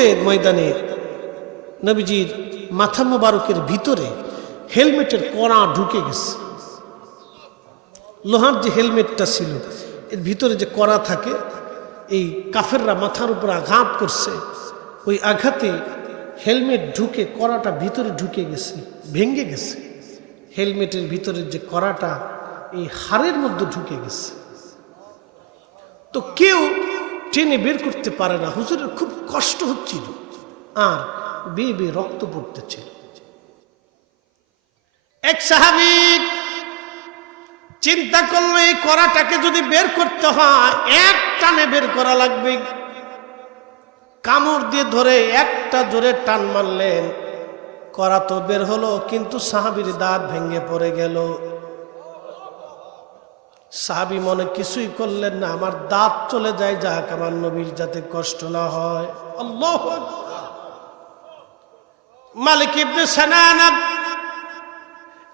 উহুদের ময়দানে নবীজির মাথা মোবারকের ভিতরে হেলমেটের কড়া ঢুকে গেছে। লোহার যে হেলমেটটা ছিল এর ভিতরে যে কড়া থাকে, এই কাফেররা মাথার উপর আঘাত করছে, ওই আঘাতে হেলমেট ঢুকে কড়াটা ভিতরে ঢুকে গেছে, ভেঙে গেছে। হেলমেটের ভিতরে যে কড়াটা এই হাড়ের মধ্যে ঢুকে গেছে। তো কেউ টেনে বের করতে পারে না। হুজুরের খুব কষ্ট হচ্ছিল আর বেয়ে বেয়ে রক্ত পড়তেছিল। এক সাহাবী চিন্তা করলো এই কড়াটাকে যদি বের করতে হয় এক টানে বের করা লাগবে। কামড় দিয়ে ধরে একটা জোরে টান মারলেন, কড়া তো বের হলো, কিন্তু সাহাবীর দাঁত ভেঙে পড়ে গেল। সাহাবী মনে কিছুই করলেন না, আমার দাঁত চলে যায়, যাক আমার নবীর যাতে কষ্ট না হয়। আল্লাহু আকবার। মালিক ইবনে সানানা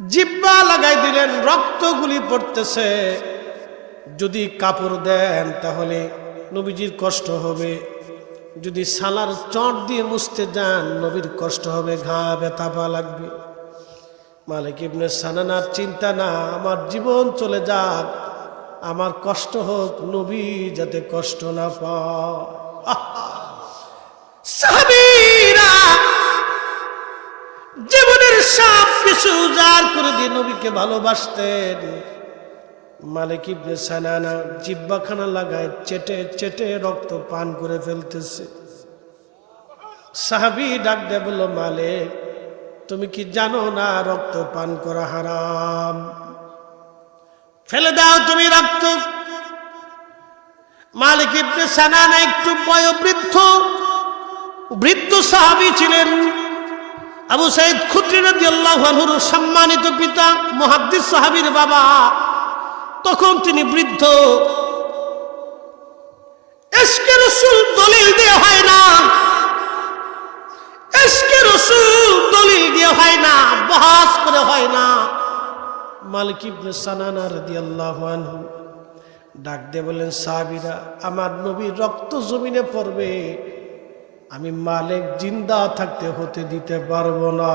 জিহ্বা লাগাই দিলেন, রক্তগুলি পড়তেছে। যদি কাপড় দেন তাহলে নবীজির কষ্ট হবে, যদি সালার চট দিয়ে মুছতে যান নবীর কষ্ট হবে, ঘা ব্যথা পা লাগবে। মালিক ইবনে সানানার চিন্তা না, আমার জীবন চলে যাক, আমার কষ্ট হোক, নবী যাতে কষ্ট না পায়। সাহাবীরা জীবনের সব কিছু উজাড় করে দিয়ে নবীকে ভালোবাসতেন। মালিক ইবনে সানানা জিহ্বাখানা লাগায় চেটে চেটে রক্ত পান করে ফেলতেছে। সাহাবী ডাক দিয়ে বলল, মালিক তুমি কি জানো না রক্ত পান করা হারাম? ফেলে দাও তুমি রক্ত। মালিক ইবনে সানানা একটু বৃদ্ধ সাহাবী ছিলেন। আবু সাঈদ খুদরি রাদিয়াল্লাহু আনহুর সম্মানিত পিতা, মুহাদ্দিস সাহাবীর বাবা, তখন তিনি বৃদ্ধ। ইশকে রাসূল দলিল দিয়ে হয় না, ইশকে রাসূল দলিল দিয়ে হয় না, বহাস করে হয় না। মালিক ইবনে সানানা রাদিয়াল্লাহু আনহু ডাক দিয়ে বলেন, সাহাবীরা আমার নবীর রক্ত জমিনে পড়বে, আমি মালিক জিন্দা থাকতে হতে দিতে পারবো না।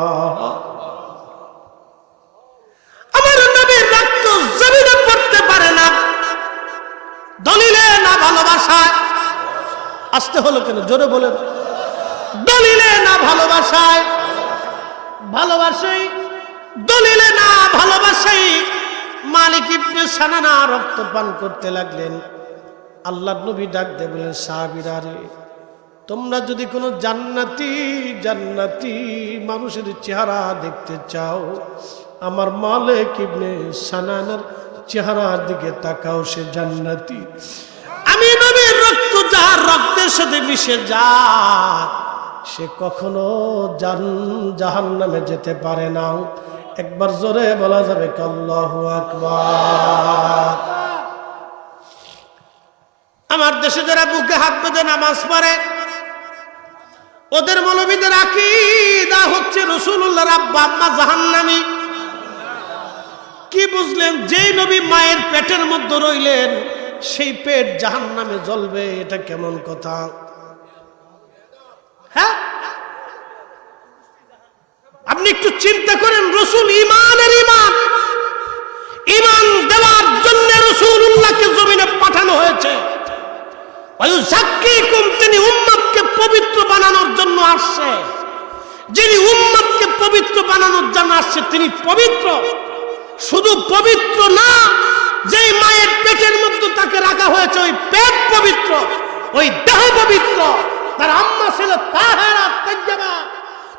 আমার নবীর রক্ত জমিনে পড়তে পারে না, দলিলে না ভালোবাসায়। আসতে হলো কেন, জোরে বলেন। দলিলে না ভালোবাসায়, ভালোবাসাই দলিলে না ভালোবাসাই। মালিক ইবনে সানানা রক্ত পান করতে লাগলেন। আল্লাহর নবী ডাক দিয়ে বলেন, সাহাবীরা রে, তোমরা যদি কোনো জান্নাতি মানুষের চেহারা দেখতে চাও, আমার মালিক ইবনে সানানার চেহারার দিকে তাকাও, সে জান্নাতি। আমি নবীর রক্ত যার রক্তের সাথে মিশে যায় সে কখনো জাহান্নামে যেতে পারে না। একবার জোরে বলা যাবে আল্লাহু আকবার। আমার দেশে যারা বুকে হাত বেঁধে নামাজ পড়ে, ওদের মৌলবীদের আকীদা হচ্ছে রাসূলুল্লাহর আব্বা আম্মা জাহান্নামী। কি বুঝলেন? যেই নবী মায়ের পেটের মধ্যে রইলেন সেই পেট জাহান্নামে জ্বলবে, এটা কেমন কথা? হ্যাঁ, আপনি একটু চিন্তা করেন। রাসূল ঈমানের ঈমান দেওয়ার জন্য রাসূলুল্লাহকে জমিনে পাঠানো হয়েছে। ওয়ায়ুযাক্কিকুম, তিনি উম্মতকে পবিত্র বানানোর জন্য আসছে। যিনি উম্মতকে পবিত্র বানানোর জন্য আসছে তিনি পবিত্র। শুধু পবিত্র না, যেই মায়ের পেটের মধ্যে তাকে রাখা হয়েছে ওই পেট পবিত্র, ওই দেহ পবিত্র। তার আম্মা ছিল তাহারা তাইয়্যিবা,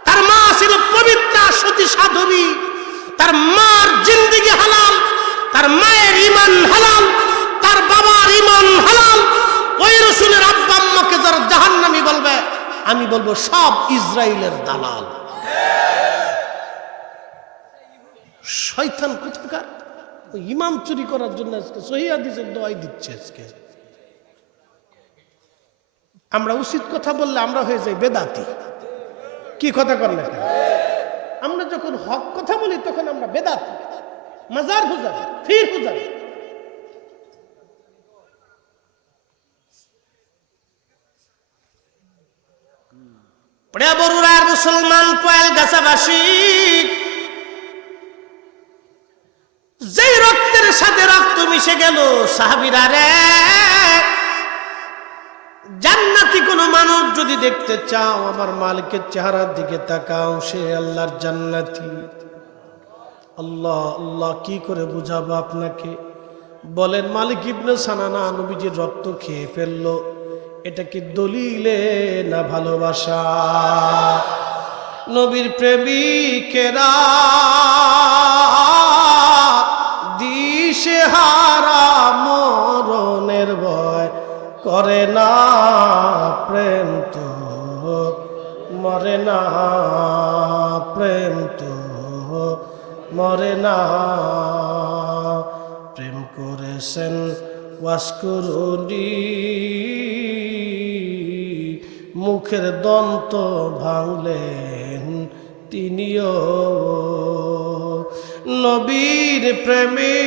তার মা ছিল পবিত্রা সতী সাধবী। তার মার জিন্দেগি হালাল, তার মায়ের ঈমান হালাল, তার বাবার ঈমান হালাল। ওই রাসূলের আব্বা আম্মাকে যারা জাহান্নামী বলবে, আমি বলবো সব ইসরাইলের দালাল, শয়তান কোথাকার। ঈমান চুরি করার জন্য আজকে সহিহ হাদিসের দোয়াই দিচ্ছে। আজকে আমরা উচিত কথা বললে আমরা হয়ে যাই বেদাতি। কি কথা করলে? আমরা যখন হক কথা বলি তখন আমরা বেদাতি, মাজার হুজারি, ফির হুজারি। প্রিয় বরুড়ার মুসলমান পয়েল গাছাবাসী, যেই রক্তের সাথে রক্ত মিশে গেল, সাহাবীরা রে, জান্নাতি কোন মানুষ যদি দেখতে চাও আমার মালিকের চেহারার দিকে তাকাও, সে আল্লাহর জান্নাতি। আল্লাহ আল্লাহ, কি করে বুঝাবো আপনাকে? বলেন, মালিক ইবনে সানানা নবীজির রক্ত খেয়ে ফেললো, এটা কি দলিলে না ভালোবাসা? নবীর প্রেমিকেরা দিশেহারা মরণের ভয় করে না, প্রেম তো মরে না, প্রেম তো মরে না। প্রেম করেছেন ওয়াসকুরুনি, মুখের দন্ত ভাঙলেন তিনিও। নবীর প্রেমী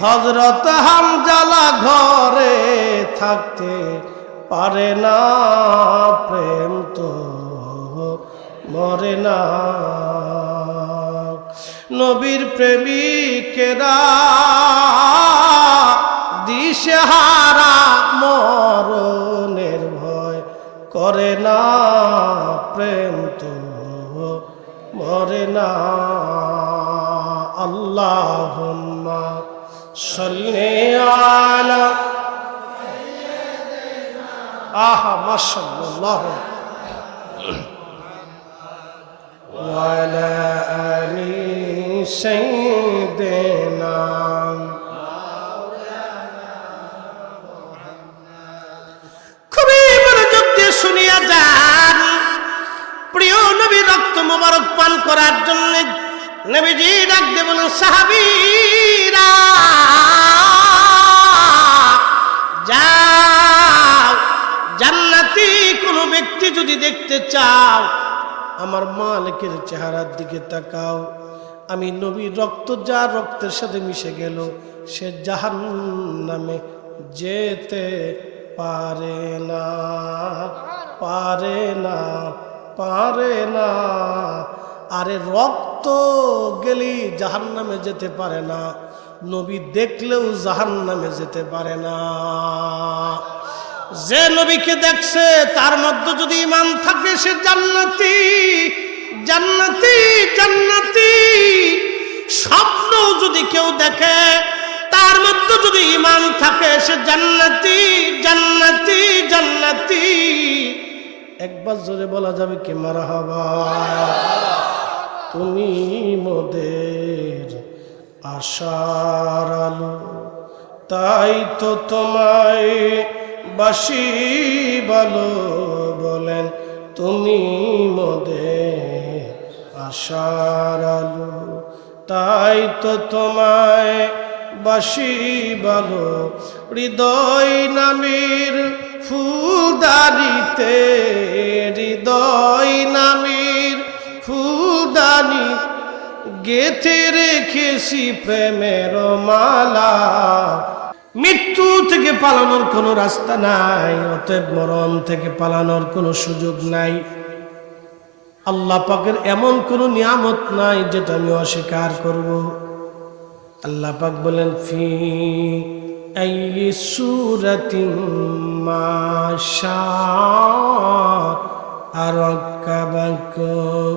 হযরত হামজালা ঘরে থাকতে পারে না, প্রেম তো মরে না। নবীর প্রেমিকেরা দিশেহারা মরণের ভয় করে না, প্রেম তো মরে না। আল্লাহুম্মা সাল্লি আলা, আহা মাশাআল্লাহ, ওয়া আলা আলি সাইয়্যিদিনা। খুবই মনোযোগ দিয়ে শুনিয়া যান, প্রিয় নবী রক্ত মোবারক পান করার জন্য নবীজি ডাক দিয়ে বলেন, সাহাবীরা যাও, জান্নাতি কোনো ব্যক্তি যদি দেখতে চাও আমার মালিকের চেহারার দিকে তাকাও। আমি নবীর রক্ত যা রক্তের সাথে মিশে গেল, সে জাহান্নামে যেতে পারে না, পারে না, পারে না। আরে রক্ত গেলি জাহান্নামে যেতে পারে না, নবী দেখলেও জাহান্নামে যেতে পারে না। যে নবীকে দেখছে তার মধ্যে যদি ঈমান থাকে সে জান্নাতি, জান্নাতি, জান্নাতি। স্বপ্ন যদি কেউ দেখে তার মধ্যে যদি ঈমান থাকে সে জান্নাতি, জান্নাতি, জান্নাতি। একবার জোরে বলা যাবে কি মারহাবা? তুমি মোদের আশার আলো, তাই তো তোমায় বাসি ভালো। বলেন, তুমি মোদের আশার আলো, তাই তো তোমায় বাসি ভালো। হৃদয় নামের ফুলদানিতে, হৃদয় নামের ফুলদানি গেথে রেখেছি প্রেমের মালা। মৃত্যু থেকে পালানোর কোনো রাস্তা নাই, অতএব মরণ থেকে পালানোর কোনো সুযোগ নাই। আল্লাহ পাকের এমন কোনো নিয়ামত নাই যেটা আমি অস্বীকার করব। আল্লাহ পাক বলেন, ফি আইয়ি সূরাতিন মা শাআ রাক্কাবাকুম।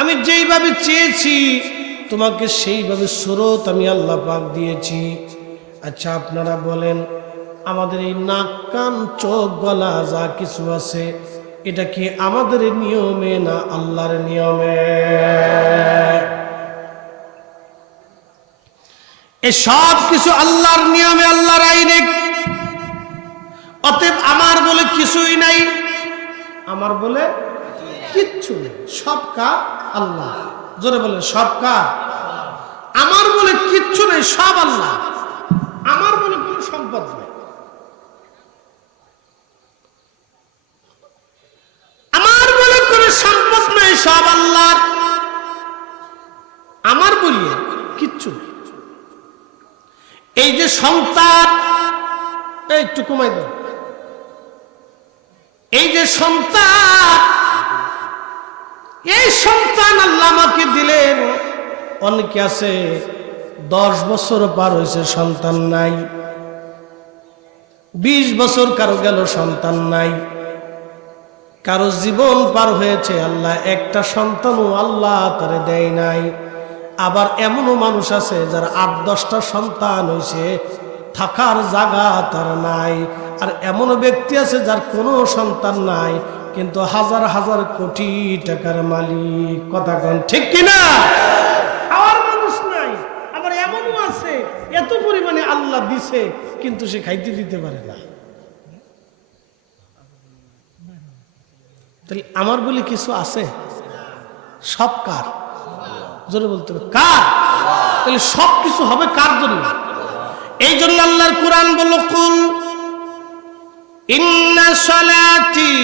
আমি যেইভাবে চেয়েছি তোমাকে সেইভাবে সুরত আমি আল্লাহ পাক দিয়েছি। আচ্ছা আপনারা বলেন, আমাদের এই নাক কান চোখ গলা যা কিছু আছে এটা কি আমাদের নিয়মে না আল্লাহর নিয়মে? এই সব কিছু আল্লাহর নিয়মে, আল্লাহর আইনে। অতএব আমার বলে কিছুই নাই, আমার বলে কিচ্ছু নেই। সব কার? আল্লাহ। জোরে বলেন, সব কার? আমার বলে কিচ্ছু নেই, সব আল্লাহ। আমার বলে কোনো সম্পদ নেই, আমার বলে কোনো সম্পদ নেই, সব আল্লাহর। আমার বলিয়ে কিচ্ছু নেই। এই যে সন্তান, একটু কমাই দাও, এই যে সন্তান, এই সন্তান আল্লাহ আমাকে দিলেন। অনেকে আছে 10 বছর পার হয়েছে সন্তান নাই, 20 বছর কারো গেল সন্তান নাই, কারো জীবন পার হয়েছে আল্লাহ একটা সন্তানও আল্লাহ তারে দেয় নাই। আবার এমনও মানুষ আছে যার 8-10টা সন্তান হয়েছে, থাকার জায়গা তার নাই। আর এমনও ব্যক্তি আছে যার কোনো সন্তান নাই কিন্তু হাজার হাজার কোটি টাকার মালিক। কথা কোন ঠিক কিনা? খাওয়ার মানুষ নাই। আবার এমনও আছে এত পরিমাণে আল্লাহ দিছে কিন্তু সে খাইতে দিতে পারে না। তাহলে আমার বলে কিছু আছে? সব কার? জোরে বলতে হবে কার? তাহলে সব কিছু হবে কার জন্য? এই জন্য আল্লাহর কোরআন বলল, কুল ইন্না সালাতি,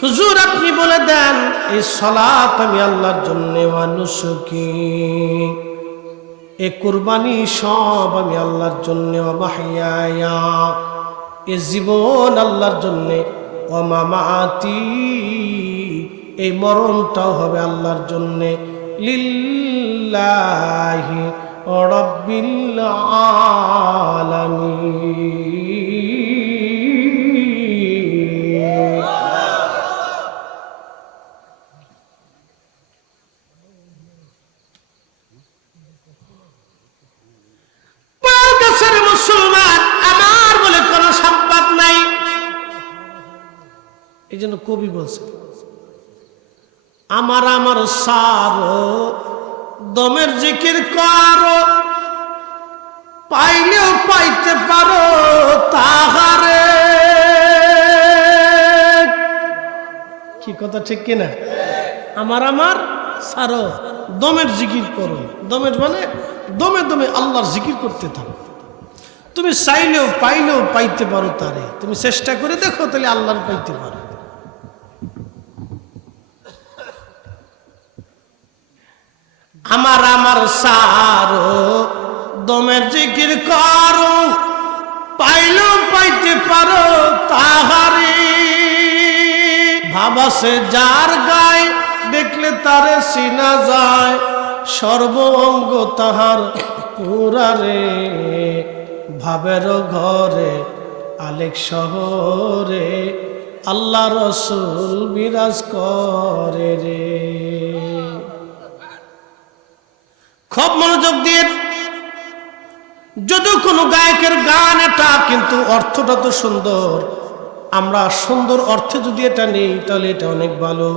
হুজুর আপনি বলে দেন এই সালাত আমি আল্লাহর জন্য, ওয়া নুসুকি এই কুরবানি সব আমি আল্লাহর জন্য, ওয়া মাহইয়ায়া এই জীবন আল্লাহর জন্য, ওয়া মামাতি এই মরণটাও হবে আল্লাহর জন্য, লিল্লাহি রাব্বিল আলামিন। মুসলমান আমার বলে কোন সম্পদ নাই। এই জন্য কবি বলছে, আমার আমার সারো দমের জিকির করো, পাইলেও পাইতে পারো তাহারে। কি কথা ঠিক কিনা? আমার আমার সারো দমের জিকির করো। দমের মানে দমে দমে আল্লাহর জিকির করতে থাকো। তুমি চাইলেও পাইলেও পাইতে পারো তারে। তুমি চেষ্টা করে দেখো তাহলে আল্লাহর পাইতে পারো। আমার আমার সারো দমের জিকির করো, পাইলেও পাইতে পারো তাহারে। ভাবাসে যার গায় দেখলে তারে চিনা যায়, সর্ব অঙ্গ তাহার পুরারে। ভাবের ঘরে আলেক শহরে আল্লাহ রসুল বিরাজ করে রে। খুব মনোযোগ দিয়ে যদি কোনো গায়কের গান এটা, কিন্তু অর্থটা তো সুন্দর। আমরা সুন্দর অর্থে যদি এটা নেই তাহলে এটা অনেক ভালো।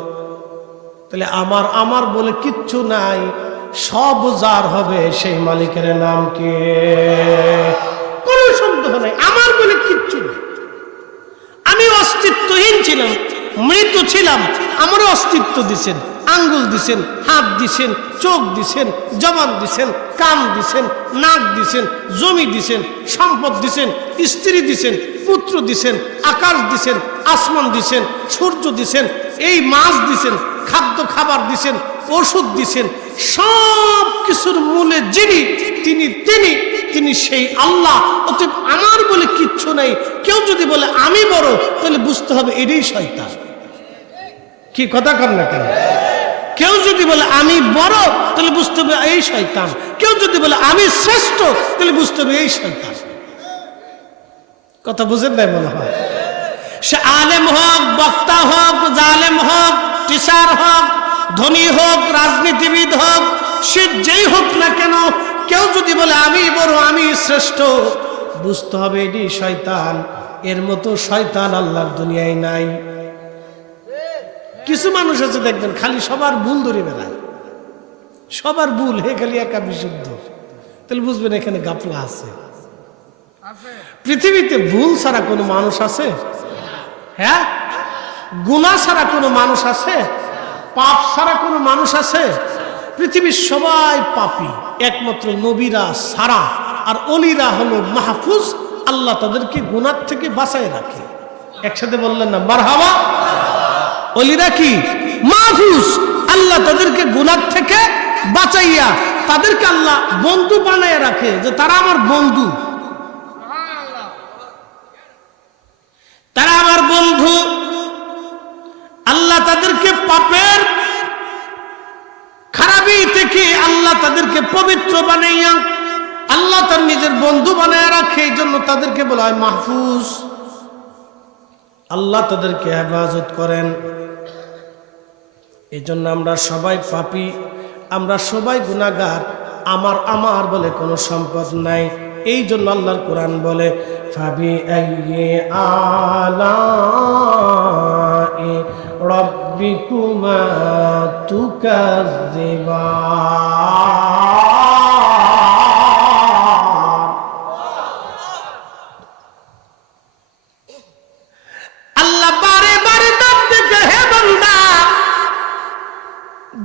তাহলে আমার আমার বলে কিচ্ছু নাই, সব যার হবে সেই মালিকের নাম কি? কোনো সন্দেহ নাই, আমার বলে কিচ্ছু নেই। আমি অস্তিত্বহীন ছিলাম, মৃত ছিলাম, আমারও অস্তিত্ব দিছেন। আঙ্গুল দিছেন, হাত দিছেন, চোখ দিছেন, জবান দিছেন, কান দিছেন, নাক দিছেন, জমি দিছেন, সম্পদ দিছেন, স্ত্রী দিছেন, পুত্র দিছেন, আকাশ দিছেন, আসমান দিছেন, সূর্য দিছেন, এই মাছ দিছেন, খাদ্য খাবার দিছেন, ওষুধ দিছেন। সব কিছুর মূলে যিনি, তিনি তিনি তিনি সেই আল্লাহ। অতএব আমার বলে কিচ্ছু নাই। কেউ যদি বলে আমি বড় তাহলে বুঝতে হবে এটাই শয়তান। কি কথা কর না কেন? কেউ যদি বলে আমি বড় তাহলে বুঝতে হবে এই শয়তান। কেউ যদি বলে আমি শ্রেষ্ঠ তাহলে বুঝতে হবে এই শয়তান। কথা বুঝেন নাই মনে হয়? সে আলেম হোক, বক্তা হোক, জালেম হোক, টিচার হোক, ধনী হোক, রাজনীতিবিদ হোক, সে যেই হোক না কেন, কেউ যদি বলে আমি বড়, আমি শ্রেষ্ঠ, বুঝতে হবে এটি শয়তান। এর মতো শয়তান আল্লাহর দুনিয়ায় নাই। কিছু মানুষ আছে দেখবেন খালি সবার ভুল ধরে বেড়ায়, সবার ভুল, হে খালি একা বিশুদ্ধ। তাহলে বুঝবেন এখানে গাফলা আছে। পৃথিবীতে ভুল ছাড়া কোনো মানুষ আছে? হ্যাঁ, গুনাহ ছাড়া কোনো মানুষ আছে? পাপ ছাড়া কোনো মানুষ আছে? পৃথিবীর সবাই পাপী, একমাত্র নবীরা ছাড়া। আর অলিরা হলো মাহফুজ, আল্লাহ তাদেরকে গুনাহ থেকে বাঁচায় রাখে। একসাথে বললেন না মারহাবা? অলিরা কি মাহফুজ, আল্লাহ তাদেরকে গুনাহ থেকে বাঁচাইয়া তাদেরকে আল্লাহ বন্ধু বানায় রাখে, যে তারা আমার বন্ধু, তারা আমার বন্ধু। তাদেরকে পাপের খারাপি থেকে আল্লাহ তাদেরকে পবিত্র বানাইয়া আল্লাহ তার নিজের বন্ধু বানায় রাখে। এই জন্য তাদেরকে বলা হয় মাহফুজ। আল্লাহ তাদেরকে হেফাজত করেন। এই জন্য আমরা সবাই পাপী, আমরা সবাই গুনাহগার। আমার বলে কোনো সম্পদ নাই। এই জন্য আল্লাহর কোরআন বলে ফাবি আইয়ি আলাই রাব্বিকুমা তুকাজ্জিবান। আল্লাহ বারে বারে ডাকতে, হে বান্দা,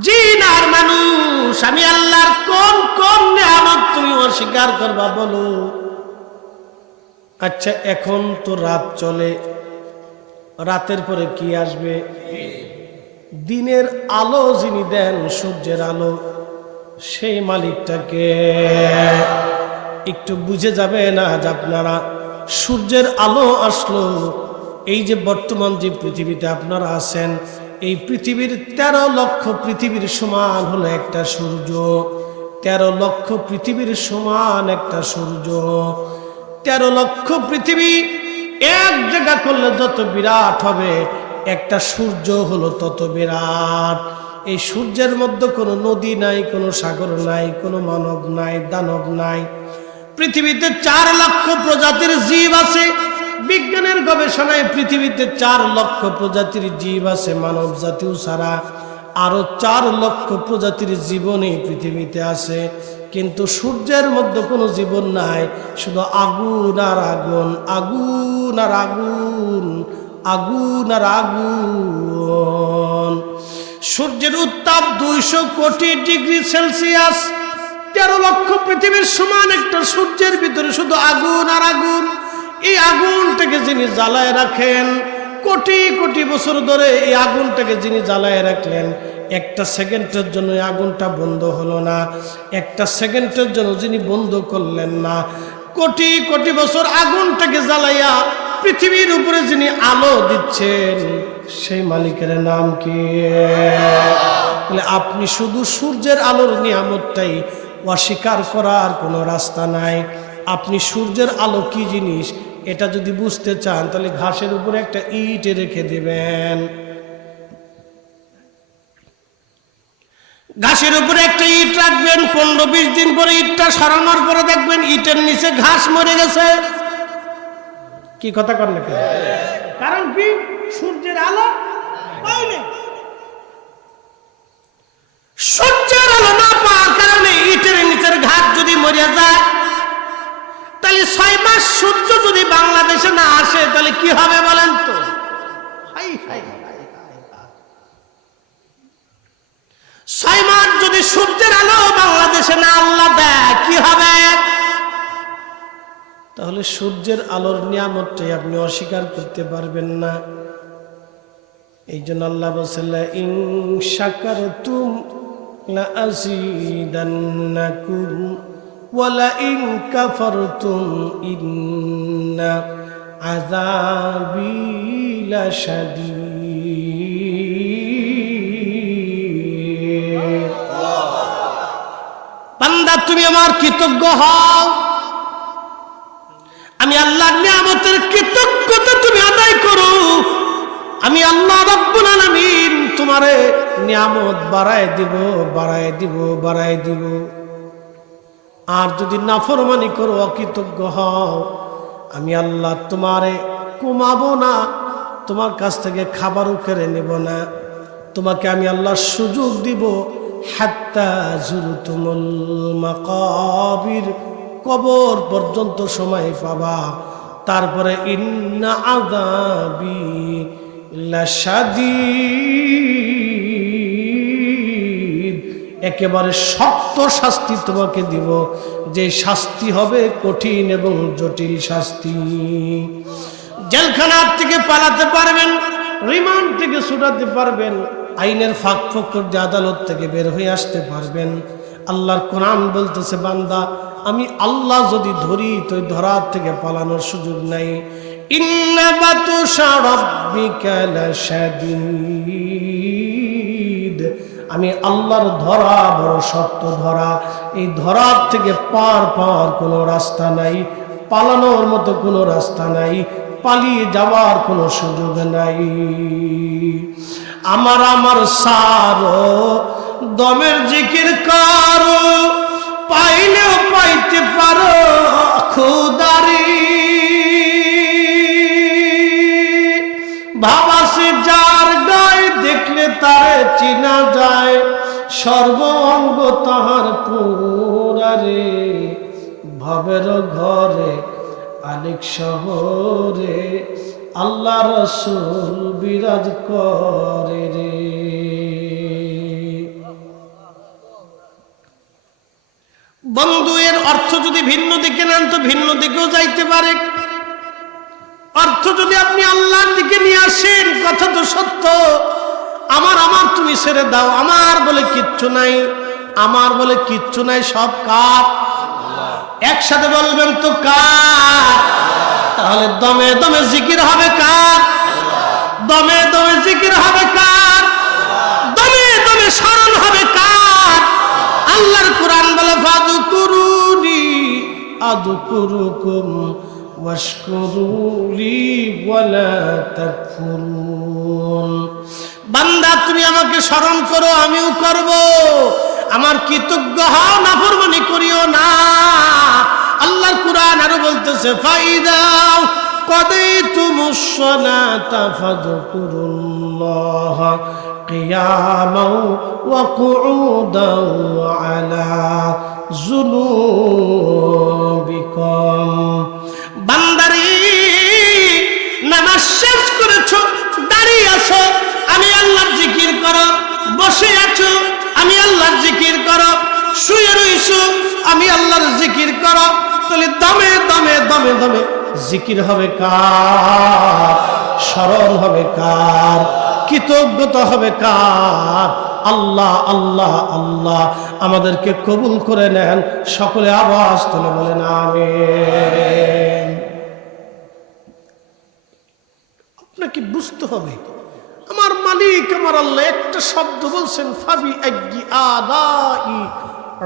জিন আর মানুষ, আমি আল্লাহর কোন কোন নিয়ামত তুমি অস্বীকার করবা বলো। আচ্ছা, এখন তো রাত চলে, রাতের পরে কি আসবে? দিনের আলো যিনি দেন, সূর্যের আলো, সেই মালিকটাকে একটু বুঝে যাবে না যে আপনারা সূর্যের আলো আসলো। এই যে বর্তমান যে পৃথিবীতে আপনারা আছেন, এই পৃথিবীর 13 লক্ষ পৃথিবীর সমান হলো একটা সূর্য। 13 লক্ষ পৃথিবীর সমান একটা সূর্য। 13 লক্ষ পৃথিবী এক জায়গা করলে যত বিরাট হবে, একটা সূর্য হলো তত বিরাট। এই সূর্যের মধ্যে কোনো নদী নাই, কোনো সাগর নাই, কোনো মানব নাই, দানব নাই। পৃথিবীতে 4 লক্ষ প্রজাতির জীব আছে। বিজ্ঞানের গবেষণায় পৃথিবীতে 4 লক্ষ প্রজাতির জীব আছে, মানব জাতিও ছাড়া। আরো 4 লক্ষ প্রজাতির জীবন এই পৃথিবীতে আছে। কিন্তু সূর্যের মধ্যে কোনো জীবন নাই, শুধু আগুন আর আগুন, আগুন আর আগুন, আগুন আর আগুন। সূর্যের উত্তাপ 200 কোটি ডিগ্রি সেলসিয়াস। 13 লক্ষ পৃথিবীর সমান একটা সূর্যের ভিতরে শুধু আগুন আর আগুন। এই আগুনটাকে যিনি জ্বালায় রাখেন, কোটি কোটি বছর ধরে এই আগুনটাকে যিনি জ্বালায় রাখলেন, একটা সেকেন্ডের জন্য এই আগুনটা বন্ধ হলো না। একটা সেকেন্ডের জন্য যিনি বন্ধ করলেন না, কোটি কোটি বছর আগুনটাকে জ্বালাইয়া পৃথিবীর উপরে যিনি আলো দিচ্ছেন, সেই মালিকের নাম কি? বলে আপনি শুধু সূর্যের আলোর নিয়ামতটাই অস্বীকার করার কোনো রাস্তা নাই। আপনি সূর্যের আলো কি জিনিস এটা যদি বুঝতে চান, তাহলে ঘাসের উপরে একটা ইট রেখে দিবেন। ঘাসের উপরে একটা ইট রাখবেন, 15-20 দিন পরে ইটটা সরানোর পরে দেখবেন ইটের নিচে ঘাস মরে গেছে। কি কথা কর না? কারণ কি? সূর্যের আলো পাইনি। সূর্যের আলো না পাওয়ার কারণে ইটের নিচের ঘাস যদি মরে যায়, তাহলে 6 মাস সূর্য যদি বাংলাদেশে না আসে, তাহলে কি হবে বলেন তো? 6 মাস যদি সূর্যের আলো বাংলাদেশে না আল্লাহ দেয়, কি হবে? তাহলে সূর্যের আলোর নিয়ামতটাই আপনি অস্বীকার করতে পারবেন না। এই জন্য আল্লাহ বলেছেন, ইন শাকারতুম লা আযীদান্নাকুম ওয়া লা ইন কাফারতুম ইন্না আযাবী লাশাদীদ। বান্দা, তুমি আমার কৃতজ্ঞ হও। আমি আল্লাহর নিয়ামতের কৃতজ্ঞতা তুমি আদায় করো। আমি আল্লাহ রাব্বুল আলামিন তোমারে নিয়ামত বাড়ায় দিব, বাড়ায় দিব, বাড়ায় দিব। আর যদি নাফরমানি করো, অকৃতজ্ঞ হও, আমি আল্লাহ তোমারে কমাবো না, তোমার কাছ থেকে খাবারও কেড়ে নেব না। তোমাকে আমি আল্লাহ সুযোগ দিব, হাত্তা যুরতুমুল মাকাবির, কবর পর্যন্ত সময় পাবা। তারপরে ইন্না আযাবি লাশাদীদ, একেবারে শক্ত শাস্তি তোমাকে দিব, যে শাস্তি হবে কঠিন এবং জটিল শাস্তি। জেলখানার থেকে পালাতে পারবেন, রিমান্ড থেকে ছুটাতে পারবেন, আইনের ফাঁক ফোকর দিয়ে আদালত থেকে বের হয়ে আসতে পারবেন। আল্লাহর কোরআন বলতেছে, বান্দা আমি আল্লাহ যদি ধরি তো ধরার থেকে পালানোর সুযোগ নাই। ইন্না বাতুশা রাব্বিকা লাশাদীদ, আমি আল্লাহর ধরা বড় শক্ত ধরা, এই ধরার থেকে পার পাওয়ার কোনো রাস্তা নাই, পালানোর মতো কোনো রাস্তা নাই, পালিয়ে যাওয়ার কোনো সুযোগ নাই। আমার সারো দমের জিকির করো, পাইলেও পাইতে পারো খুদারি। ভাবাসে যার গায়ে দেখলে তারে চিনা যায়, সর্ব অঙ্গ তাহার পুরারে। ভবের ঘরে আলেক শহরে আল্লাহ রসুল বিরাজ করে রে। বন্ধু, এর অর্থ যদি ভিন্ন দিকে নেন তো ভিন্ন দিকেও যাইতে পারে। অর্থ যদি আপনি আল্লাহর দিকে নিয়ে আসেন, কথা তো সত্য, আমার তুমি ছেড়ে দাও, আমার বলে কিচ্ছু নাই, আমার বলে কিচ্ছু নাই, সব কার? একসাথে বলবেন তো কার? তাহলে দমে দমে জিকির হবে কার? দমে দমে জিকির হবে কার? দমে দমে স্মরণ হবে কার? আল্লাহর কোরআন বলে ফাযকুরুনি আযকুরুকুম ওয়াশকুরুলি ওয়ালা তাকফুরুন। বান্দা, তুমি আমাকে স্মরণ করো, আমিও করব, আমার কৃতজ্ঞ হও, নাফরমানি করিও না। আল্লাহর কোরআন আরো বলতেছে ফাইদা কাদাইতুমুস সালাতা ফাযকুরুল্লাহ কিয়ামান ওয়া কুউদান ওয়া আলা যুনুবিকুম। বান্দারে, নামাজ শেষ করেছো, দাঁড়িয়ে আছো, আমি আল্লাহর জিকির করো। বসে আছো, আমি আল্লাহর জিকির করো। শুয়ে রইছো, আমি আল্লাহর জিকির করো। তাহলে দমে দমে দমে দমে জিকির হবে কার? স্মরণ হবে কার? কৃতজ্ঞতা হবে কার? আল্লাহ আল্লাহ আল্লাহ। আমাদেরকে কবুল করে নেন। সকলে আওয়াজ তুলে বলেন আমিন। আপনাকে বুঝতে হবে, আমার মালিক আমার আল্লাহ একটা শব্দ বলছেন, ফাবি আইয়ি আলাই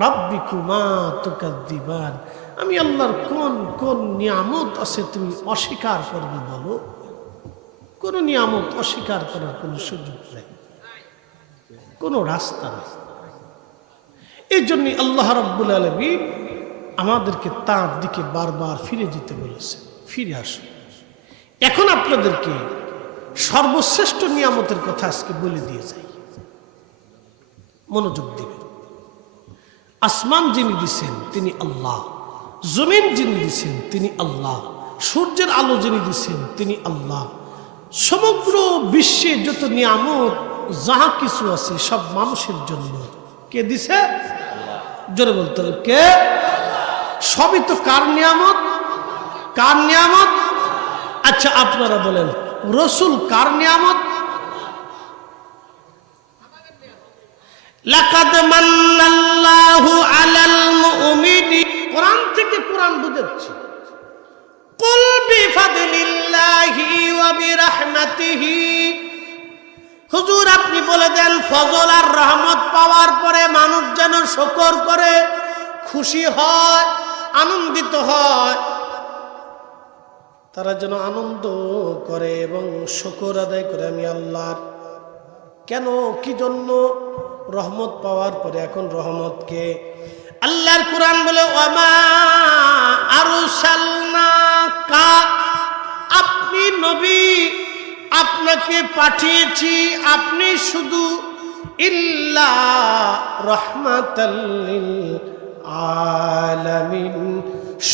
রাব্বিকুমা তুকাদ্দিবান। আমি আল্লাহর কোন কোন নিয়ামত আছে তুমি অস্বীকার করবে বলো? কোন নিয়ামত অস্বীকার করার কোন সুযোগ নেই, কোন রাস্তা নেই। এই জন্য আল্লাহ রাব্বুল আলামিন আমাদেরকে তার দিকে বারবার ফিরে যেতে বলেছে। ফিরে আসুন। এখন আপনাদেরকে সর্বশ্রেষ্ঠ নিয়ামতের কথা আজকে বলে দিয়ে যাই, মনোযোগ দিবেন। আসমান যিনি দিছেন তিনি আল্লাহ, জমিন যিনি দিছেন তিনি আল্লাহ, সূর্যের আলো যিনি দিছেন তিনি আল্লাহ। সমগ্র বিশ্বে যত নিয়ামত যাহা কিছু আছে সব মানুষের জন্য। কে দিছে? জোরে বলতে হবে, কে? সবই তো কার নিয়ামত? কার নিয়ামত? আচ্ছা আপনারা বলেন, রসুল কার নিয়ামত? লাকাদ মান্নাল্লাহু আলাল মুমিনিন। কোরআন থেকে কোরআন বুঝাচ্ছি। কুল বিফাদলিল্লাহি ওয়া বিরহমাতিহি। হুজুর আপনি বলে দেন, ফজল আর রহমত পাওয়ার পরে মানুষ যেন শুকর করে, খুশি হয়, আনন্দিত হয়। তারা যেন আনন্দ করে এবং শুকর আদায় করে আমি আল্লাহর। কেন, কি জন্য? রহমত পাওয়ার পরে এখন রহমতকে আল্লাহর কোরআন বলে ওয়ামা আরসালনাকা, আপনি নবী, আপনাকে পাঠিয়েছি, আপনি শুধু ইল্লা রাহমাতাল লিল আলামিন,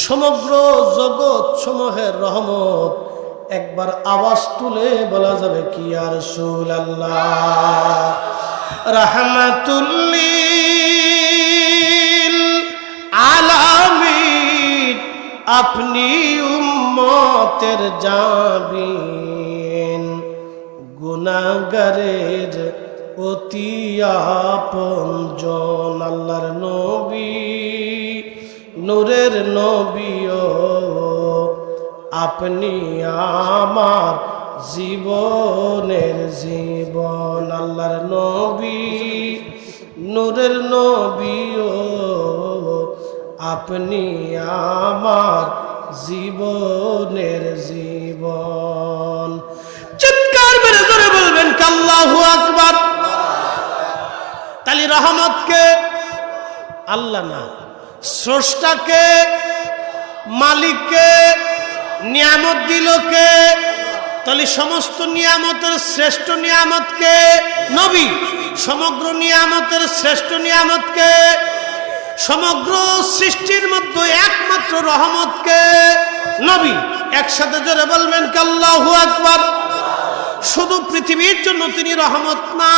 সমগ্র জগৎ সমূহের রহমত। একবার আওয়াজ তুলে বলা যাবে কি ইয়া রাসূলুল্লাহ, রাহমাতুল লিল আলামিন। আপনি উম্মতের জামিন, গুনাহগারের অতি আপনজন। আল্লাহর নবী, নূরের নবীও আপনি আমার জীবনের জীবন। আল্লাহর নবী, নূরের নবীও আপনি আমার জীবনের জীবন। চিৎকার মেরে ধরে বলবেন আল্লাহু আকবার। তাহলে রহমতকে আল্লাহ না, স্রষ্টাকে, মালিককে, নিয়ামত দিল কে? তাহলে সমস্ত নিয়ামতের শ্রেষ্ঠ নিয়ামতকে? নবী। সমগ্র নিয়ামতের শ্রেষ্ঠ নিয়ামতকে? সমগ্র সৃষ্টির মধ্যে একমাত্র রহমতকে? নবী। একসাথে জোরে বলবেন আল্লাহু আকবার। শুধু পৃথিবীর জন্য তিনি রহমত না,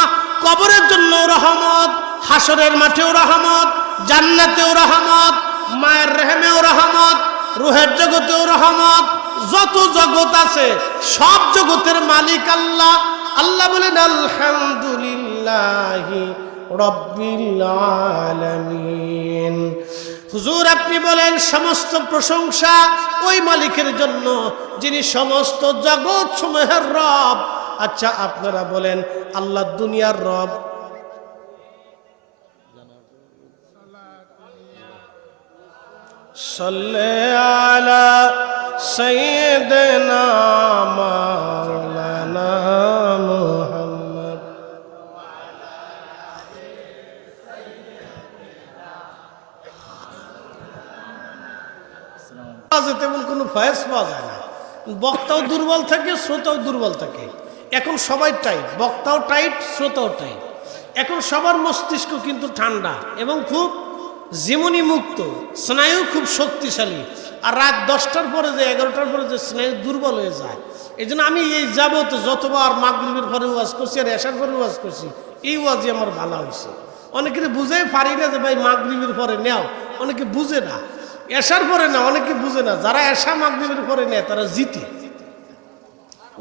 কবরের জন্য রহমত, হাসরের মাঠেও রহমত, জান্নাতেও রহমত, মায়ের রেহেমেও রহমত, রুহের জগতেও রহমত। যত জগৎ আছে সব জগতের মালিক আল্লাহ। আল্লাহ বলেন আলহামদুলিল্লাহি রাব্বিল আলামিন। হুজুর আপনি বলেন সমস্ত প্রশংসা ওই মালিকের জন্য যিনি সমস্ত জগৎ সমূহের রব। আচ্ছা আপনারা বলেন আল্লাহ দুনিয়ার রব? সাল্লে আলা সাইয়্যিদিনা মাওলানা মুহাম্মদ। তেমন কোনো ফয়েজ পাওয়া যায় না। বক্তাও দুর্বল থাকে, শ্রোতাও দুর্বল থাকে। এখন সবাই টাইট, বক্তাও টাইট, শ্রোতাও টাইট। এখন সবার মস্তিষ্ক কিন্তু ঠান্ডা এবং খুব জীবনী মুক্ত, স্নায়ু খুব শক্তিশালী। আর রাত 10টার পরে যে 11টার পরে যে স্নায়ু দুর্বল হয়ে যায়। এই জন্য আমি এই যাবত যতবার মাগরিবের পরে ওয়াজ করছি আর এশার পরে ওয়াজ করছি, এই ওয়াজই আমার ভালো হয়েছে। অনেকে বুঝে পারি না যে ভাই মাগরিবের পরে নেও, অনেকে বুঝে না। এশার পরে না, অনেকে বুঝে না। যারা এশা মাগরিবের পরে নেয় তারা জিতে।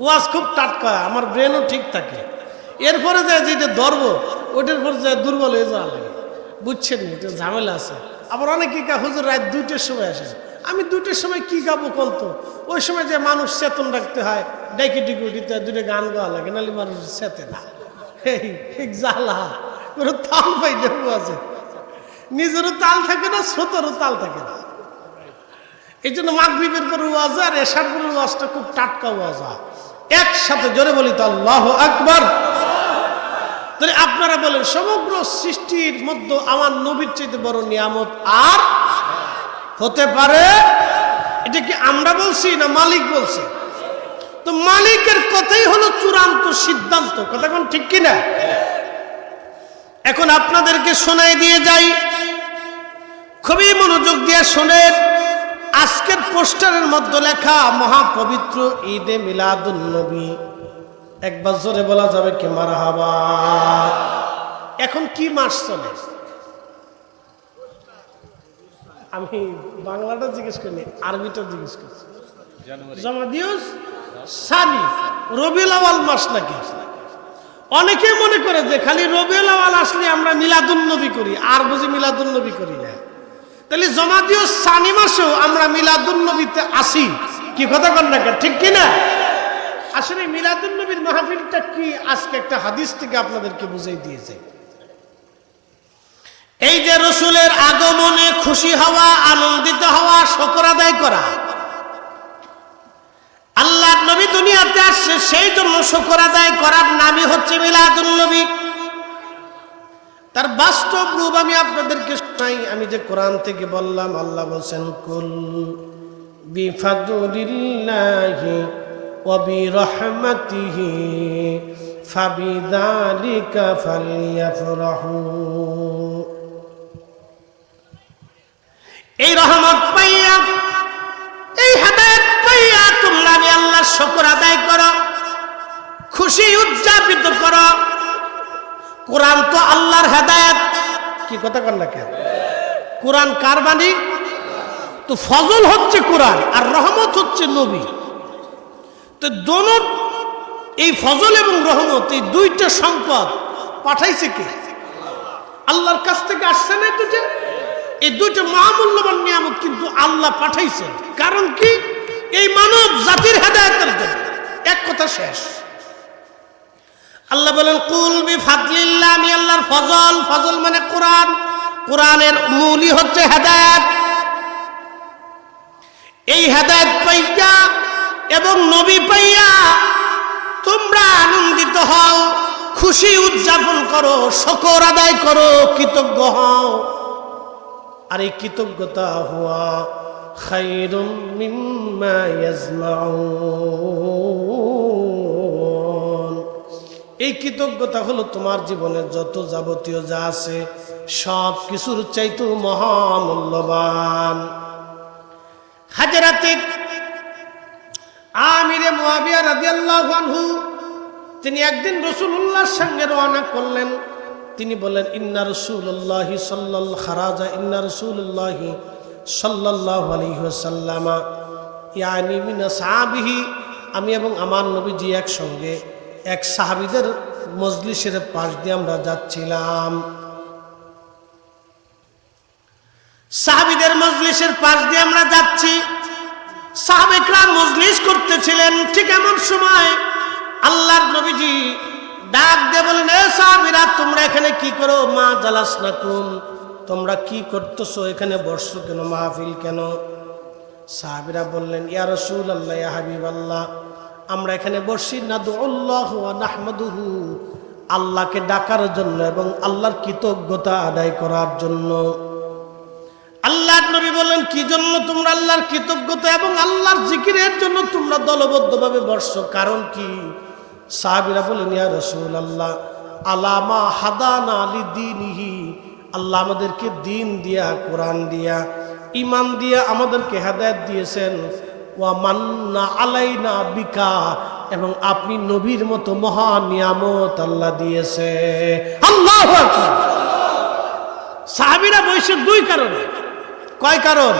ওয়াজ খুব টাটকা, আমার ব্রেনও ঠিক থাকে। এরপরে যায় যেটা ধরবো ওইটার পরে যায় দুর্বল হয়ে যাওয়া লাগে। বুঝছেন, এটা ঝামেলা আছে। আবার অনেকে হুজুর রাত 2টার সময় আসে। আমি 2টার সময় কি গাবো কন্ত? ওই সময় যে মানুষ চেতন রাখতে হয়, ডাইকে ডিকে উঠিতে 2টা গান গাওয়া লাগে, নাহলে মানুষ চেতে না। এই জ্বালা কোনো তাল পাই না। আছে নিজেরও তাল থাকে না, শ্রোতারও তাল থাকে না। এই জন্য মাগরিবের পরে ওয়াজ আর এশার পরে ওয়াজটা খুব টাটকা ওয়াজ হয়। একসাথে জোরে বলি তো আল্লাহু আকবার। তাহলে আপনারা বলেন সমগ্র সৃষ্টির মধ্যে আমার নবীর চাইতে বড় নিয়ামত আর হতে পারে? এটা কি আমরা বলছি না মালিক বলছে? তো মালিকের কথাই হলো চূড়ান্ত সিদ্ধান্ত। কথা কোন ঠিক কিনা? এখন আপনাদেরকে শোনাই দিয়ে যাই, খুবই মনোযোগ দিয়ে শোনেন। আজকের পোস্টারের মধ্যে লেখা মহাপবিত্র ঈদে মিলাদুন নবী। একবার জোরে বলা যাবে কি মারহাবা? এখন কি মাস চলে? আমি বাংলাটা জিজ্ঞেস করিনি, আরবিটা জিজ্ঞেস করছি। জামাদিউস সানি, রবিউল আউয়াল মাস নাকি? অনেকে মনে করে যে খালি রবিউল আউয়াল আসলে আমরা মিলাদুন নবী করি, আর বুঝি মিলাদুন নবী করি না। তাহলে জামাদিউস সানি মাসেও আমরা মিলাদুন নবীতে আসি। কি কথা কন না, ঠিক কিনা? আসলে মিলাদুন নবীর মাহফিলটা কি আজকে একটা হাদিস থেকে আপনাদেরকে বুঝাই দিয়েছে। এই যে রসুলের আগমনে খুশি হওয়া, আনন্দিত হওয়া, শুকর আদায় করা। আল্লাহর নবী দুনিয়াতে আসছে, সেই জন্য শুকর আদায় করার নামই হচ্ছে মিলাদুন নবী। তার বাস্তব রূপ আমি আপনাদেরকে শোনাই। আমি যে কোরআন থেকে বললাম, আল্লাহ বলছেন কুল বিফাদুলিল্লাহি ওয়া বিরহমাতিহি ফাবিযালিকা ফালইফরাহু। এই রহমত পাইয়া, এই হেদায়েত পাইয়া তোমরা আমি আল্লাহর শুকর আদায় করো, খুশি উদযাপিত করো। কোরআন তো আল্লাহর হেদায়েত। কি কথা কন না কেন? কোরআন কার বাণী? তো ফজল হচ্ছে কোরআন আর রহমত হচ্ছে নবী। তো দোনো, এই ফজল এবং রহমত, এই দুইটা সম্পদ পাঠাইছে কে? আল্লাহর কাছ থেকে আসছে না দুটো? এই দুইটা মহামূল্যবান নিয়ামত কিন্তু আল্লাহ পাঠাইছেন। কারণ কি? এই মানব জাতির হেদায়েতের জন্য। এক কথা শেষ। আল্লাহ বলেন কুল বিফাদলিল্লাহ, আমি আল্লাহর ফজল। ফজল মানে কোরআন। কোরআনের মূলই হচ্ছে হেদায়েত। এই হেদায়েত পাইয়া এবং নবী পাইয়া তোমরা আনন্দিত হও, খুশি উদযাপন করো, শুকর আদায় করো, কৃতজ্ঞ হও। আর এই কৃতজ্ঞতা হুয়া খায়রুম মিম্মা ইয়াজমাউন। এই কৃতজ্ঞতা হলো তোমার জীবনের যত যাবতীয় যা আছে সব কিছুর চাইতে মহামূল্যবান। হযরতে আমিরে মুয়াবিয়া রাদিয়াল্লাহু আনহু তিনি একদিন রাসূলুল্লাহর সঙ্গে রওনা করলেন। তিনি বলেন ইন্না রাসূলুল্লাহি সাল্লাল্লাহু আলাইহি ওয়াসাল্লাম ইয়ানি মিন আসহাবিহি, আমি এবং আমার নবীজি একসঙ্গে এক সাহাবীদের মজলিসের পাশ দিয়ে আমরা যাচ্ছিলাম। সাহাবীদের মজলিসের পাশ দিয়ে আমরা যাচ্ছি, সাহাবে کرام মজলিস করতেছিলেন। ঠিক এমন সময় আল্লাহর নবীজি ডাক দিয়ে বলেন, এ সাহাবীরা তোমরা এখানে কি করো? মা জালাসনাকুম, তোমরা কি করতেছো? এখানে বসছো কেন? মাহফিল কেন? সাহাবীরা বললেন, ইয়া রাসূলুল্লাহ, ইয়া হাবিবাল্লাহ, আমরা এখানে বসছি নাদউল্লাহ ওয়া নাহমাদুহু, আল্লাহকে ডাকার জন্য এবং আল্লাহর কৃতজ্ঞতা আদায় করার জন্য। আল্লাহর নবী বললেন, কি জন্য তোমরা আল্লাহর কৃতজ্ঞতা এবং আল্লাহর জিকিরের জন্য তোমরা দলবদ্ধভাবে বসছো, কারণ কি? সাহাবীরা বলেন, ইয়া রাসূলুল্লাহ, আলামা হাদানা লিদীনিহি, আল্লাহ আমাদেরকে দ্বীন দিয়া, কোরআন দিয়া, ঈমান দিয়া আমাদেরকে হেদায়েত দিয়েছেন। ওয়া মান্না আলাইনা বিকা, এবং আপনি নবীর মতো মহান নিয়ামত আল্লাহ দিয়েছে। আল্লাহু আকবার। সাহাবীরা বসে দুই কারণে। কয় কারণ?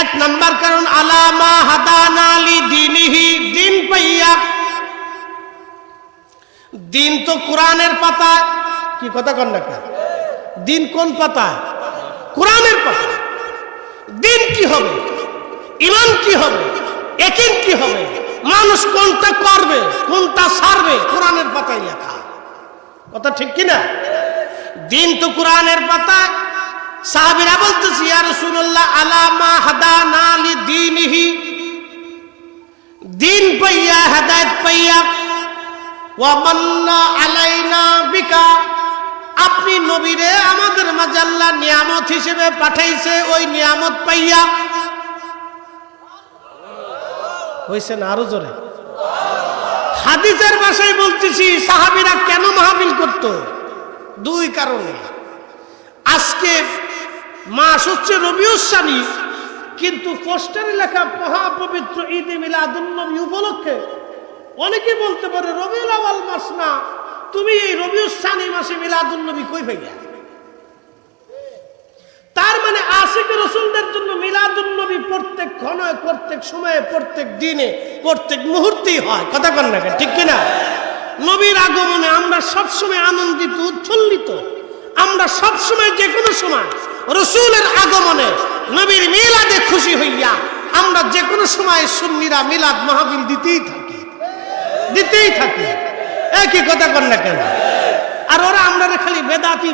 এক নাম্বার কারণ আলামা হাদানা লিদীনিহি, দ্বীন পাইয়া। দ্বীন তো কোরআনের পাতায়। কি কথা কন না? দ্বীন কোন পাতায়? কোরআনের পাতায়। দ্বীন কি হবে? ঈমান কি হবে? ইয়াকিন কি হবে? মানুষ কোনটা করবে কোনটা ছাড়বে কোরআনের পাতায় লেখা। কথা ঠিক কি না? দ্বীন তো কোরআনের পাতায়। সাহাবীরা বলতেছে, ইয়া রাসূলুল্লাহ, আলামা হাদানা লিদীনিহি, দ্বীন পাইয়া, হেদায়েত পাইয়া, ওয়া মান্না আলাইনা বিকা, আপনি নবীরে আমাদের মাঝে আল্লাহ নিয়ামত হিসেবে পাঠাইছে, ওই নিয়ামত পাইয়া। হইছে না? আরো জোরে। হাদিসের ভাষায় বলতেছি, সাহাবীরা কেন মাহফিল করত? দুই কারণে। আজকে মাস হচ্ছে রবিউল সানি, কিন্তু পোস্টারে লেখা মহাপবিত্র ঈদে মিলাদুন নবী উপলক্ষে অনেকে বলতে পারে রবিউল আউয়াল মাস না, তুমি এই রবিউল সানি মাসে মিলাদুন নবী কই পাইলা? তার মানে আশিকে রাসূলদের জন্য মিলাদুন নবী প্রত্যেক ক্ষণে, প্রত্যেক সময়ে, প্রত্যেক দিনে, প্রত্যেক মুহূর্তেই হয়। কথা কন না? ঠিক কিনা? নবীর আগমনে আমরা সবসময় আনন্দিত, উৎফুল্লিত। আমরা সবসময়, যে কোনো সময় রাসূলের আগমনে, নবীর মিলাদে খুশি হইয়া আমরা যে কোনো সময় সুন্নিরা মিলাদ মাহফিল দিতেই থাকি। একই কথা কন না কেন? আর ওরা আমরা খালি বেদাতি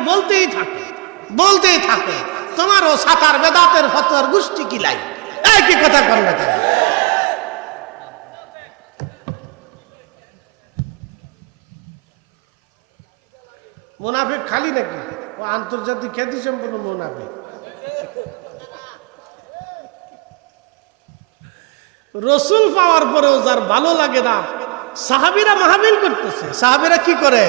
বলতেই থাকে। তোমারও সাতার বেদাতের ফতোয়ার গোষ্ঠী কিলাই। একই কথা কন না কেন? মুনাফিক খালি নাকি? ও আন্তর্জাতিক খ্যাতি সম্পন্ন মুনাফিক। রসুল পাওয়ার পরেও যার ভালো লাগে না, সাহাবীরা মাহফিল করতেছে। সাহাবীরা কি করে?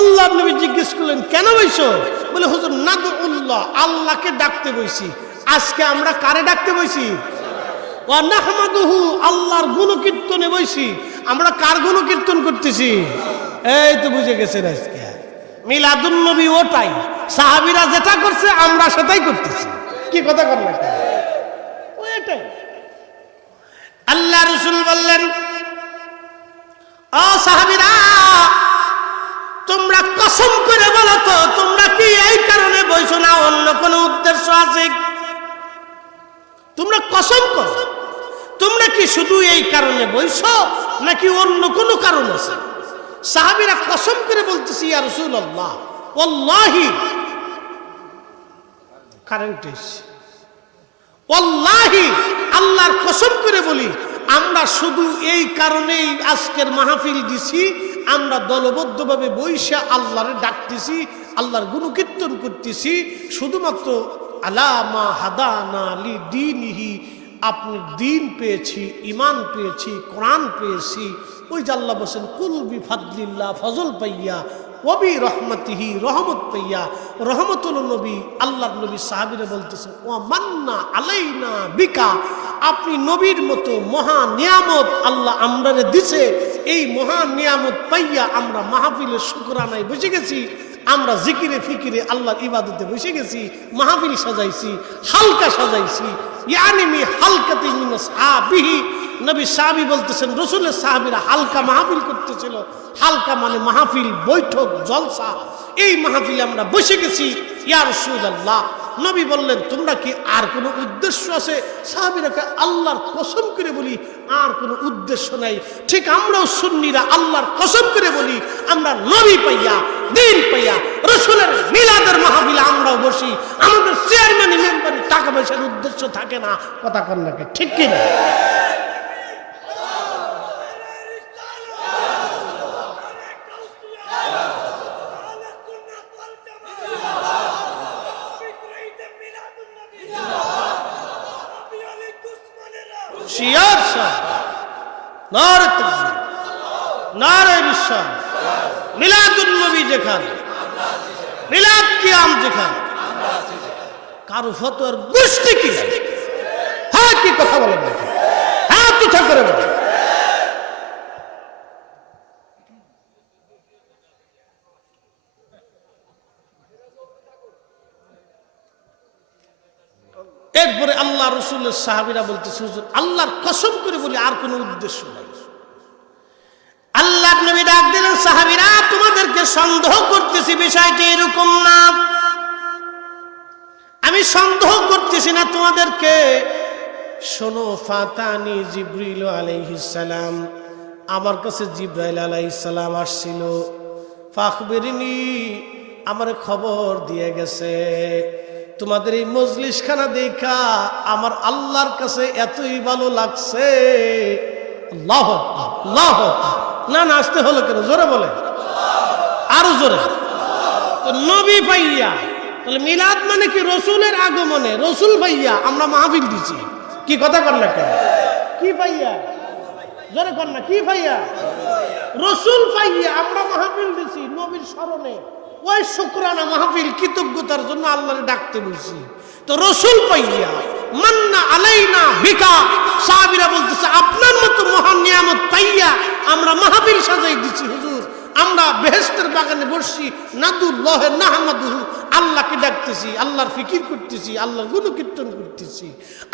আল্লাহ নবী জিজ্ঞেস করলেন, কেন বইছো? বলে, হুজুর নাদউল্লাহ, আল্লাহকে ডাকতে বইছি। আজকে আমরা কারে ডাকতে বইছি? ওয়া নাহমাদুহু, আল্লাহর গুণকীর্তনে বইছি। আমরা কার গুণকীর্তন করতেছি? এই তো বুঝে গেছেন। আজকে মিলাদুন নবী ওটাই। সাহাবীরা যেটা করছে আমরা সেটাই করতেছি। কি কথা কর না? ওইটাই। আল্লাহ রাসূল বললেন, ও সাহাবীরা, তোমরা কসম করে বলো তো, তোমরা কি এই কারণে বইছো না অন্য কোনো উদ্দেশ্য আছে? তোমরা কসম করো, তোমরা কি শুধু এই কারণে বইছো নাকি অন্য কোনো কারণ আছে? সাহাবীরা কসম করে বলতেছে ইয়া রাসূলুল্লাহ ওয়াল্লাহি, কারেন্ট এসে, ওয়াল্লাহি আল্লাহর কসম করে বলি, আমরা শুধু এই কারণেই আজকের মাহফিল দিছি, আমরা দলবদ্ধভাবে বৈশা আল্লাহরে ডাকতেছি, আল্লাহর গুণকীর্তন করতেছি, শুধুমাত্র আলা মা হাদানা লি দীনিহি, আপনি দিন পেয়েছি, ইমান পেয়েছি, কোরআন পেয়েছি। ওই যে আল্লাহ বলেন কুল বিফাদলিল্লাহ, ফজল পাইয়া, ওবি রহমতিহি, রহমত পাইয়া, রহমতুল নবী, আল্লাহর নবী সাহাবীরা বলতেছে ও মান্না আলাইনা বিকা, আপনি নবীর মতো মহা নিয়ামত আল্লাহ আমরারে দিছে, এই মহা নিয়ামত পাইয়া আমরা মাহফিলের শুকরানায় বসে গেছি, আমরা জিকিরে ফিকিরে আল্লাহর ইবাদতে বসে গেছি, মাহফিল সাজাইছি, হালকা সাজাইছি, ইয়ানি মি হালকাতি মিন আসহাবিহি, নবী সাহাবী বলতেছেন রাসূলের সাহাবীরা হালকা মাহফিল করতেছিল, হালকা মানে মাহফিল, বৈঠক, জলসা, এই মাহফিলে আমরা বসে গেছি। ইয়া রাসূলুল্লাহ, নবী বললেন তোমরা কি আর কোনো উদ্দেশ্য আছে? সাহাবীরা আল্লাহর কসম করে বলি আর কোনো উদ্দেশ্য নাই। ঠিক আমরাও সুন্নিরা আল্লাহর কসম করে বলি, আমরা নবী পাইয়া, দিন পাইয়া, রাসূলের মিলাদের মাহফিলে আমরাও বসি, আমাদের চেয়ারম্যান মেম্বার টাকা পয়সার উদ্দেশ্য থাকে না। কথা কন নাকি ঠিক কি না? শিয়ার শাহ, নারে তাকবীর, নারে রিসালাত, মিলাদুন নবী যেখানে, মিলাদ কিয়াম যেখানে, কারো ফতোয়ার গোষ্ঠী কি? হ্যাঁ কি কথা বলে না? হ্যাঁ কথা করে বলে। এরপরে আল্লাহ রাসূলের সাহাবীরা বলতেছে হুজুর আল্লাহর কসম করে বলি আর কোনো উদ্দেশ্য নাই। আল্লাহর নবী ডাক দিলেন সাহাবীরা তোমাদেরকে সন্দেহ করতেছি, বিষয়টি এরকম না, আমি সন্দেহ করতেছি না তোমাদেরকে। শোনো, ফাতানি জিবরিল আলাইহিস সালাম, আমার কাছে জিবরাইল আলাইহিস সালাম আসছিল, ফাখবিরনি, আমার খবর দিয়ে গেছে তোমাদের এই মজলিসখানা দেখা আমার আল্লাহর কাছে এতই ভালো লাগছে। আল্লাহু আকবার, আল্লাহু আকবার। না না আসতে হলো কেন? জোরে বলে, আরো জোরে। তো নবী পাইয়া, তাহলে মিলাদ মানে কি? রসুলের আগমনে, রসুল পাইয়া আমরা মাহফিল দিছি। কি কথা কর না কেন? কি পাইয়া? জোরে কর না, কি পাইয়া? রসুল পাইয়া আমরা মাহফিল দিছি নবীর স্মরণে। ওই শুকরানা মাহফিল, কৃতজ্ঞতার জন্য আল্লাহরে ডাকতে বলছি। তো রসুল পাইয়া, মান্না আলাইনা বিকা, সাহাবীরা বলতেছে আপনার মতো মহান নিয়ামত পাইয়া আমরা মাহফিল সাজাই দিছি হুজুর, আমরা বেহেশতের বাগানে বসছি, নাদুল্লাহ নাহমাদুহু, আল্লাহকে ডাকতেছি, আল্লাহর ফিকির করতেছি, আল্লাহর গুণকীর্তন করতেছি।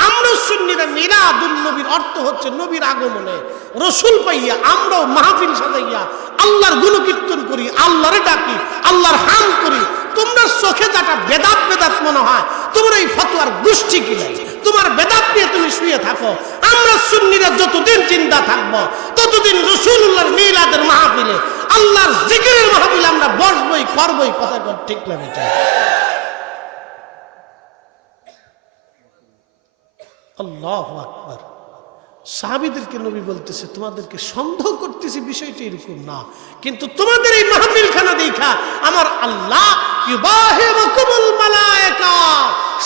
আমরা সুন্নিরা মিলাদুন নবীর অর্থ হচ্ছে নবীর আগমনে রসুল পাইয়া আমরাও মাহফিল সাজাইয়া আল্লাহর গুণকীর্তন করি, আল্লাহরে ডাকি, আল্লাহর হাম করি। তোমরা চোখে যাটা বেদাত বেদাত মনে হয়, তোমরা এই ফতোয়ার গোষ্ঠী কি নাই, তোমার বেদাত নিয়ে তুমি শুয়ে থাকো। আমরা সুন্নিরা যতদিন জিন্দা থাকবো ততদিন রাসূলুল্লাহর মিলাদের মাহফিলে, আল্লাহর জিকিরের মাহফিলে আমরা বসবই, করবই। কথা কর ঠিক না বেটা? আল্লাহু আকবার। সাহাবীদেরকে নবী বলতেছে তোমাদেরকে সন্দেহ করতেছি, বিষয়টি এরকম না, কিন্তু তোমাদের এই মাহফিলখানা দেখা আমার আল্লাহ ইউবাহিবুকুমুল মালায়েকা,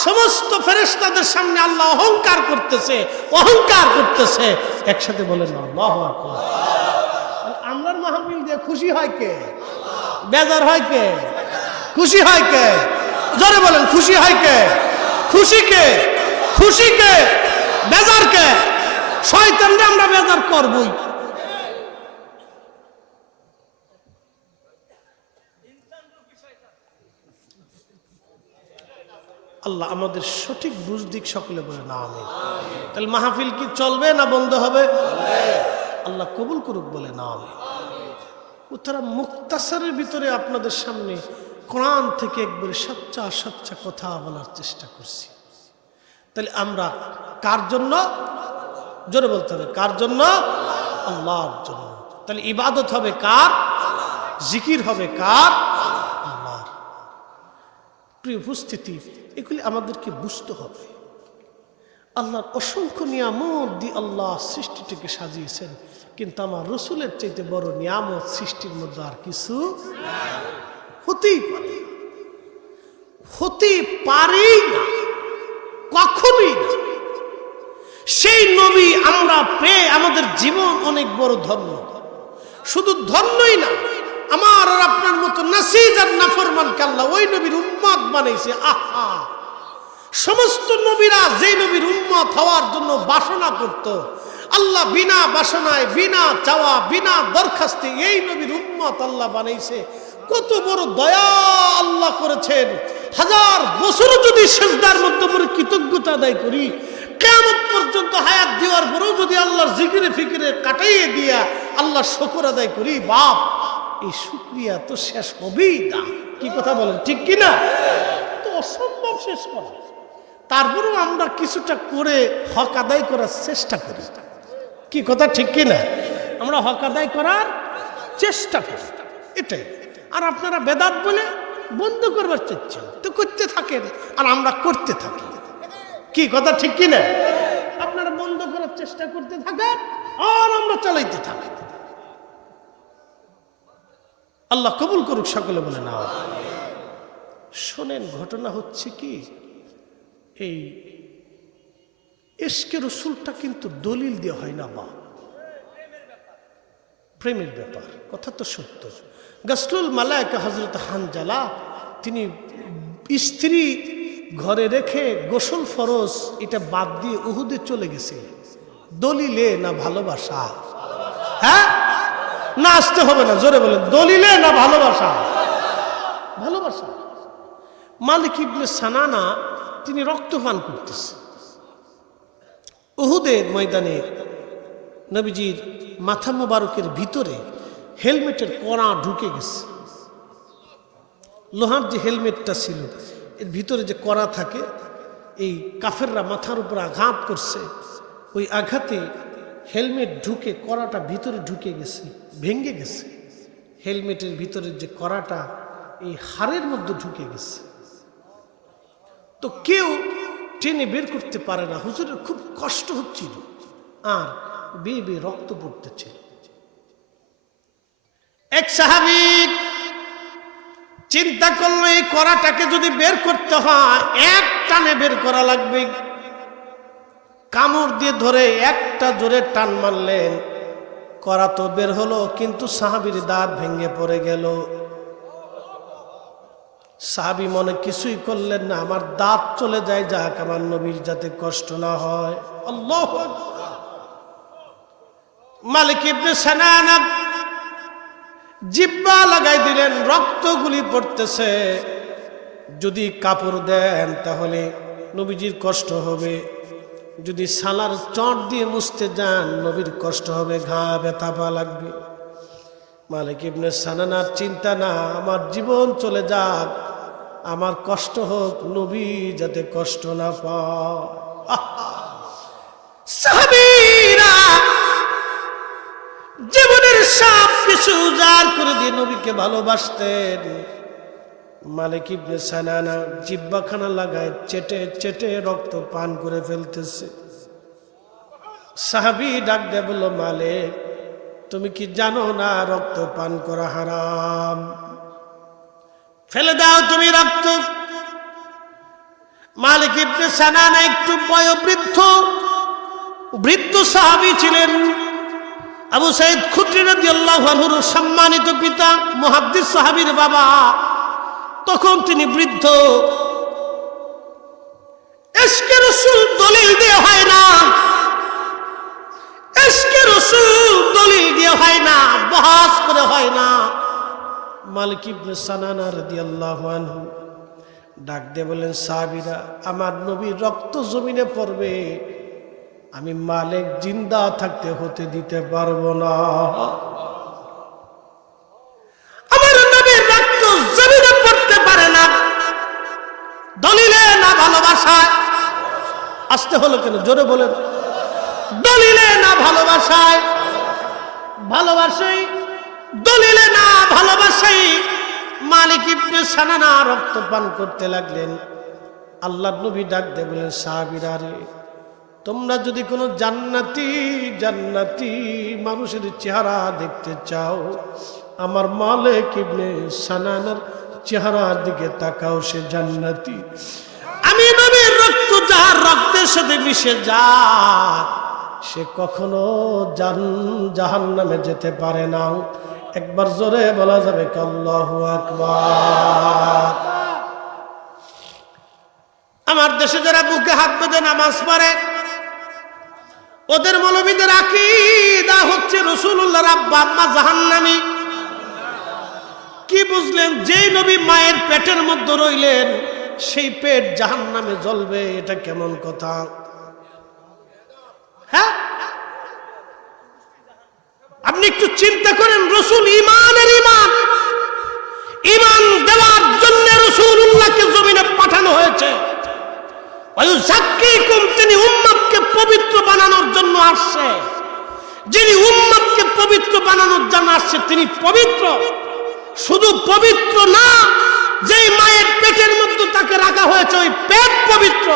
সমস্ত ফেরেশতাদের সামনে আল্লাহ অহংকার করতেছে, অহংকার করতেছে। একসাথে বলেন আল্লাহু আকবার। আমরার মাহফিল দিয়ে খুশি হয় কে? বেজার হয় কে? খুশি হয় কে? জোরে বলেন, খুশি হয় কে? খুশি কে? খুশি কে? বেজার কে? শয়তানরে আমরা বেজার করবই। আল্লাহ আমাদের সঠিক বুঝ দিক, সকলে বলে না আমিন। তাহলে মাহফিল কি চলবে না বন্ধ হবে? আল্লাহ কবুল করুক, বলে না আমিন। তারা মুক্তাসারের ভিতরে আপনাদের সামনে কোরআন থেকে একবারে সচ্চা সচ্চা কথা বলার চেষ্টা করছি। তাহলে আমরা কার জন্য? জোরে বলতে হবে, কার জন্য? আল্লাহর জন্য। তাহলে ইবাদত হবে কার? জিকির হবে কার? আল্লাহর। প্রিয় উপস্থিতি, এগুলি আমাদেরকে বুঝতে হবে। আল্লাহর অসংখ্য নিয়ামত দিয়ে আল্লাহ সৃষ্টিটিকে সাজিয়েছেন, কিন্তু আমার রসুলের চাইতে বড় নিয়ামত সৃষ্টির মধ্যে আর কিছু হতেই পারে, হতে পারেই না, কখনোই না। সেই নবী আমরা পেয়ে আমাদের জীবন অনেক বড় ধন্য। শুধু ধন্যই না, আমার আর আপনার মতো নাসিজ আর নাফরমানকে আল্লাহ ওই নবীর উম্মত বানাইছে। আহা, সমস্ত নবীরা যে নবীর উম্মত হওয়ার জন্য বাসনা করত, আল্লাহ বিনা বাসনায়, বিনা চাওয়া, বিনা দরখাস্তে এই নবীর উম্মত আল্লাহ বানাইছে। কত বড় দয়া আল্লাহ করেছেন। হাজার বছর যদি সিজদার মধ্যে পড়ে কৃতজ্ঞতা আদায় করি, কিয়ামত পর্যন্ত হায়াত দেওয়ার পরেও যদি আল্লাহর জিকিরে ফিকিরে কাটাইয়ে দিয়া আল্লাহ শুকর আদায় করি, বাপ এই শুকরিয়া তো শেষ হবেই না। কি কথা বলেন, ঠিক কি না? তো অসম্ভব শেষ করা। তারপরেও আমরা কিছুটা করে হক আদায় করার চেষ্টা করি। কি কথা, ঠিক কি না? আমরা হক আদায় করার চেষ্টা করি, এটাই। আর আপনারা বেদাত বলে বন্ধ করবার চাচ্ছেন, তো করতে থাকেন আর আমরা করতে থাকি। কি কথা, ঠিক কি না? আপনারা বন্ধ করার চেষ্টা করতে থাকেন আর আমরা চালাইতে থাকি। আল্লাহ কবুল করুক, সকলে বলে না। শোনেন, ঘটনা হচ্ছে কি, এই ইশকে রসুলটা কিন্তু দলিল দিয়ে হয় না, বা প্রেমের ব্যাপার। কথা তো সত্য। গাসলুল মালায়েকা হযরত হানজালা, তিনি স্ত্রী ঘরে রেখে গোসল ফরজ এটা বাদ দিয়ে উহুদে চলে গেছিলেন। দলিলে না ভালোবাসা? হ্যাঁ না, আসতে হবে না, জোরে বলেন, দলিলে না ভালোবাসা? ভালোবাসা। মালিক ইবনে সানানা তিনি রক্তপান করতেছে। উহুদের ময়দানে নবীজির মাথা মোবারকের ভিতরে হেলমেটের কড়া ঢুকে গেছে। লোহার যে হেলমেটটা ছিল এর ভিতরে যে কড়া থাকে, এই কাফেররা মাথার উপর আঘাত করছে, ওই আঘাতে হেলমেট ঢুকে কড়াটা ভিতরে ঢুকে গেছে, ভেঙে গেছে। হেলমেটের ভিতরে যে কড়াটা এই হাড়ের মধ্যে ঢুকে গেছে। তো কেউ টেনে বের করতে পারে না। হুজুরের খুব কষ্ট হচ্ছিল আর বেয়ে বেয়ে রক্ত পড়তেছিল। এক সাহাবী চিন্তা করলো, এই কড়াটাকে যদি বের করতে হয় এক টানে বের করা লাগবে। কামড় দিয়ে ধরে একটা জোরে টান মারলেন, কড়া তো বের হলো, কিন্তু সাহাবীর দাঁত ভেঙে পড়ে গেল। সাহাবী মনে কিছুই করলেন না, আমার দাঁত চলে যায়, যাক, আমার নবীর যাতে কষ্ট না হয়। আল্লাহু আকবার। মালিক ইবনে সানানা জিহ্বা লাগাই দিলেন, রক্তগুলি পড়তেছে। যদি কাপড় দেন তাহলে নবীজির কষ্ট হবে, যদি সালার চট দিয়ে মুছতে যান নবীর কষ্ট হবে, ঘা ব্যথা পা লাগবে। মালিক ইবনে সানানার চিন্তা না, আমার জীবন চলে যাক, আমার কষ্ট হোক, নবী যাতে কষ্ট না পায়। সাহাবীরা জীবনের সব কিছু উজাড় করে দিয়ে নবীকে ভালোবাসতেন। মালিক ইবনে সানানা জিহ্বাখানা লাগায় চেটে চেটে রক্ত পান করে ফেলতেছে। সাহাবী ডাক দিয়ে বলল, মালিক, তুমি কি জানো না রক্ত পান করা হারাম? ফেলে দাও তুমি রক্ত। মালিক ইবনে সানানা একটু বয়োবৃদ্ধ, বৃদ্ধ সাহাবী ছিলেন। আবু সাঈদ খুদরি রাদিয়াল্লাহু আনহুর সম্মানিত পিতা, মুহাদ্দিস সাহাবীর বাবা। তখন তিনি বৃদ্ধ। ইশকে রাসূল দলিল দিয়ে হয় না, ইশকে রাসূল দলিল দিয়ে হয় না, বহাস করে হয় না। মালিক ইবনে সানানা রাদিয়াল্লাহু আনহু ডাক দিয়ে বলেন, সাহাবীরা, আমার নবীর রক্ত জমিনে পড়বে, আমি মালিক জিন্দা থাকতে হতে দিতে পারবো না। আমার নবীর রক্ত জমিনে পড়তে পারে না। দলিলে না ভালোবাসা? আসতে হলো কেন, জোরে বলেন। দলিলে না ভালোবাসায়? ভালোবাসাই, দলিলে না ভালোবাসাই মালিক ইবনে সানানা রক্ত পান করতে লাগলেন। আল্লাহর নবী ডাক দিয়ে বলেন, সাহাবীরা রে, তোমরা যদি কোনো জান্নাতি জান্নাতি মানুষের চেহারা দেখতে চাও, আমার মালিক ইবনে সানানার চেহারার দিকে তাকাও, সে জান্নাতি। আমি নবীর রক্ত যার রক্তের সাথে মিশে যায়, সে কখনো জাহান্নামে যেতে পারে না। একবার জোরে বলা যাবে আল্লাহু আকবার। আমার দেশে যারা বুকে হাত বেঁধে নামাজ পড়ে, ওদের মৌলবীদের আকীদা হচ্ছে রাসূলুল্লাহর আব্বা আম্মা জাহান্নামী। কি বুঝলেন? যেই নবী মায়ের পেটের মধ্যে রইলেন, সেই পেট জাহান্নামে জ্বলবে, এটা কেমন কথা? হ্যাঁ, আপনি একটু চিন্তা করেন। রাসূল ঈমানের ঈমান, ঈমান দেওয়ার জন্য রাসূলুল্লাহকে জমিনে পাঠানো হয়েছে। ওয়ায়ুযাক্কিকুম, তিনি উম্মতকে পবিত্র বানানোর জন্য আসছে। যিনি উম্মতকে পবিত্র বানানোর জন্য আসছে, তিনি পবিত্র। শুধু পবিত্র না, যেই মায়ের পেটের মধ্যে তাকে রাখা হয়েছে, ওই পেট পবিত্র,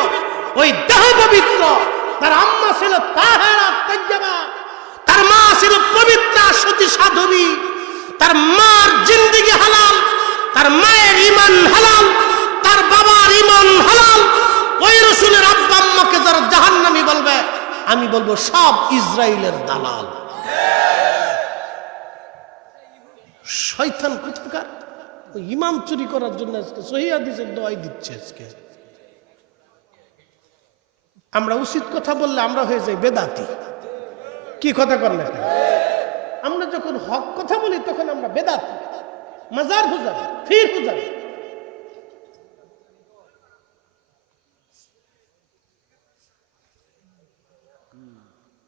ওই দেহ পবিত্র। তার আম্মা ছিল তাহেরা তাইয়্যিবা, তার মা ছিল পবিত্রা সতী সাধবী, তার মার জিন্দেগি হালাল, তার মায়ের ঈমান হালাল, তার বাবার ঈমান হালাল। ওই রাসূলের আব্বা আম্মাকে যারা জাহান্নামী বলবে, আমি বলবো সব ইসরাইলের দালাল, শয়তান কোথাকার। ঈমান চুরি করার জন্য আজকে সহিহ হাদিসের দোয়াই দিচ্ছে। আজকে আমরা উচিত কথা বললে আমরা হয়ে যাই বেদাতি। কি কথা করলে? আমরা যখন হক কথা বলি তখন আমরা বেদাতি, মাজার পূজারি, ফির পূজারি।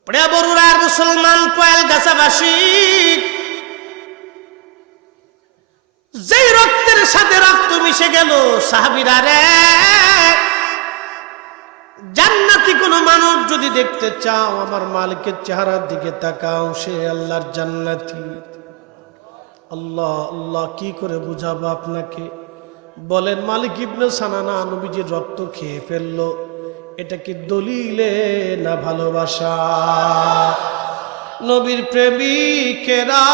প্রিয় বরুড়ার মুসলমান পয়েল গাছাবাসী, যেই রক্তের সাথে রক্ত মিশে গেল, সাহাবীরা রে, জান্নাতি কোন মানুষ যদি দেখতে চাও, আমার মালিকের চেহারার দিকে তাকাও, সে আল্লাহর জান্নাতি। আল্লাহ আল্লাহ, কি করে বুঝাবো আপনাকে? বলেন, মালিক ইবনে সানানা নবীজির রক্ত খেয়ে ফেললো, এটা কি দলিলে না ভালোবাসা? নবীর প্রেমিকেরা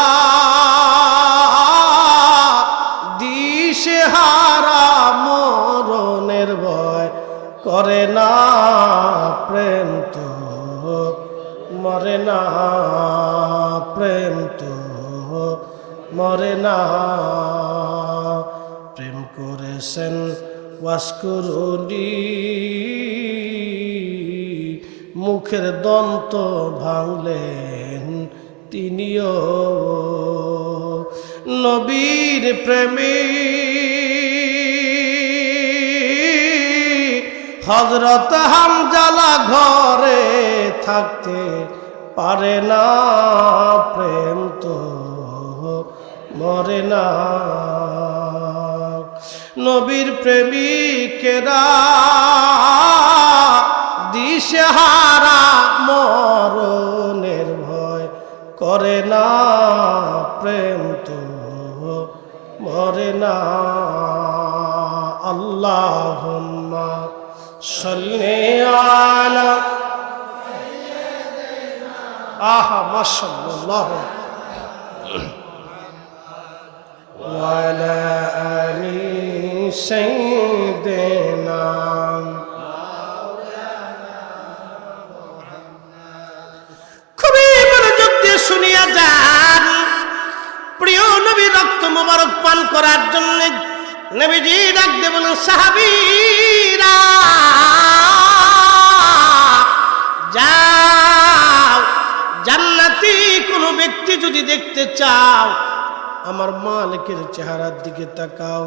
দিশেহারা মরণের ভয় করে না, প্রেম তো মরে না, প্রেম তো মরে না। প্রেম করেছেন ওয়াসকুরুনি, মুখের দন্ত ভাঙলেন তিনিও। নবীর প্রেমী হযরত হামজালা ঘরে থাকতে পারে না, প্রেম তো মরে না। নবীর প্রেমিকেরা দিশেহারা মরণের ভয় করে না, প্রেম তো মরে না। আল্লাহুম্মা সাল্লি আলা, আহা মাশাআল্লাহ, ওয়া আলা আলি সাইয়্যিদিনা। খুবই মনোযোগ দিয়ে শুনিয়া যান। প্রিয় নবী রক্ত মোবারক পান করার জন্য নবীজি ডাক দিয়ে বলেন, সাহাবীরা যাও, জান্নাতি কোনো ব্যক্তি যদি দেখতে চাও, আমার মালিকের চেহারার দিকে তাকাও।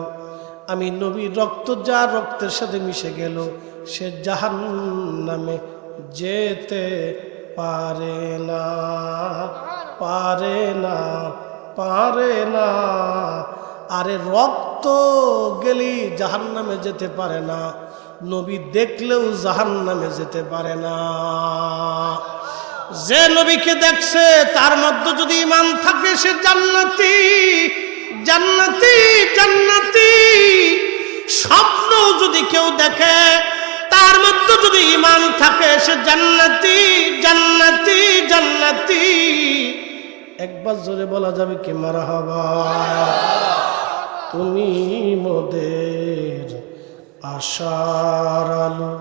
আমি নবীর রক্ত যা রক্তের সাথে মিশে গেল, সে জাহান্নামে যেতে পারে না, পারে না, পারে না। আরে রক্ত গেলেই জাহান্নামে যেতে পারে না, নবী দেখলেও জাহান্নামে যেতে পারে না। যে নবীকে দেখছে তার মধ্যে যদি ঈমান থাকে সে জান্নাতি জান্নাতি জান্নাতি। স্বপ্ন যদি কেউ দেখে তার মধ্যে যদি ঈমান থাকে সে জান্নাতি জান্নাতি জান্নাতি। একবার জোরে বলা যাবে কি মারহাবা। তুমি মোদের আশার আলো,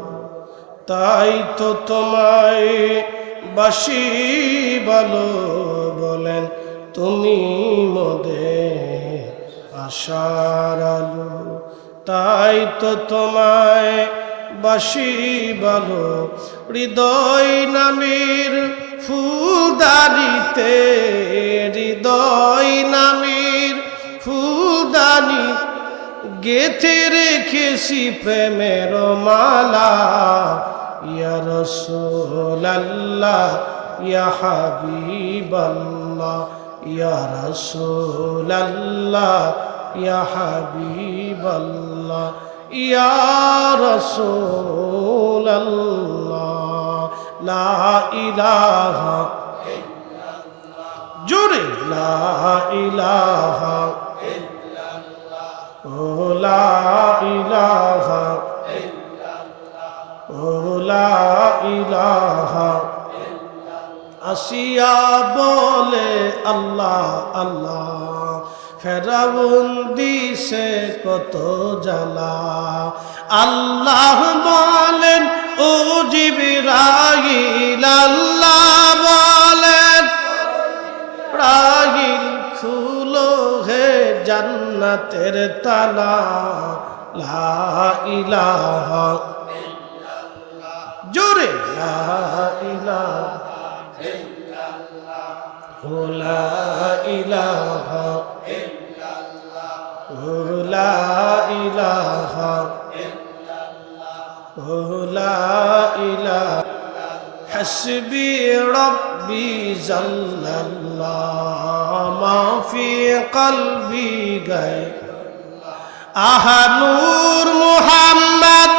তাই তো তোমায় বাসি ভালো বলেন। তুমি মোদের আশার আলো, তাই তো তোমায় বাসি ভালো। হৃদয় নামের ফুলদানিতে, হৃদয় নামের ফুলদানি গেথে রেখেছি প্রেমের মালা। ইয়া রাসূলুল্লাহ ইয়া হাবিবাল্লাহ, ইয়া রাসূলুল্লাহ ইয়া হাবিবাল্লাহ, ইয়া রাসূলুল্লাহ। লা ইলাহা জোরে লা ইলাহা ও লা ইলাহা ও লা ইলাহা। আসিয়া বলে আল্লাহ আল্লাহ, ফেরাউন দিছে কত জ্বালা। আল্লাহ বলেন ও জিবরাইল, আল্লাহ বলেন রাগিল খুলো হে জান্নাতের তালা। লা ইলাহা জোরে লা ইলাহা ও লা ইলাহা ও লা ইলাহা ও লা ইলাহা। হাসবি রব্বি জাল্লাল্লাহ মা ফি কলবি গায়। আহা নূর মুহাম্মদ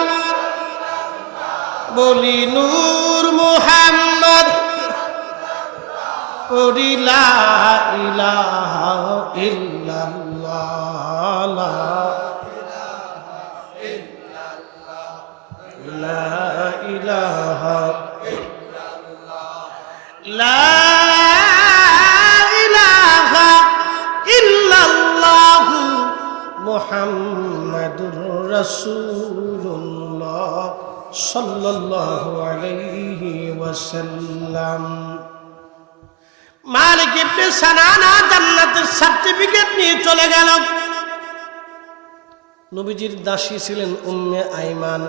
বলি নূর মুহাম্মদ, পড়ি লা ইলাহা ইল্লাল্লাহ, লা ইলাহা লা ইলাহা ইল্লাল্লাহু মুহাম্মাদুর রাসূলুল্লাহ সাল্লাল্লাহু আলাইহি ওয়াসাল্লাম। মালিক ইবনে সানানা জান্নাতের সার্টিফিকেট নিয়ে চলে গেল। নবীজির দাসী ছিলেন উম্মে আইমান,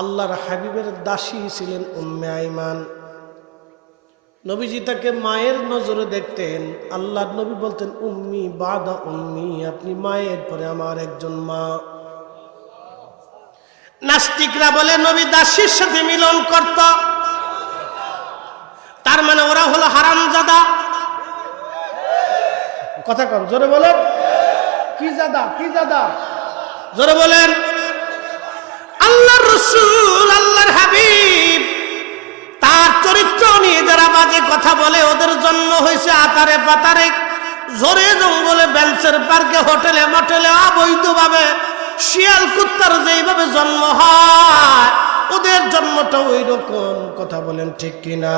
আল্লাহর হাবিবের দাসী ছিলেন উম্মে আইমান। নবীজি তাকে মায়ের নজরে দেখতেন। আল্লাহর নবী বলতেন উম্মি বাদা উম্মি, আপনি মায়ের পরে আমার একজন মা। নাস্তিকরা বলে নবী দাসীর সাথে মিলন করত, তার মানে ওরা হলো হারামজাদা। কথা কম জোরে বলেন, কি জাদা কি জাদা জোরে বলেন। আল্লাহর রাসূল আল্লাহর হাবিব তার চরিত্র নিয়ে যারা বাজে কথা বলে ওদের জন্ম হয়েছে আতারে পাতারে, ঝোরে জঙ্গলে, বেঞ্চের পার্কে, হোটেলে মোটেলে, অবৈধভাবে শিয়াল কুত্তার যেইভাবে জন্ম হয় ওদের জন্মটা ওই রকম। কথা বলেন ঠিক কিনা?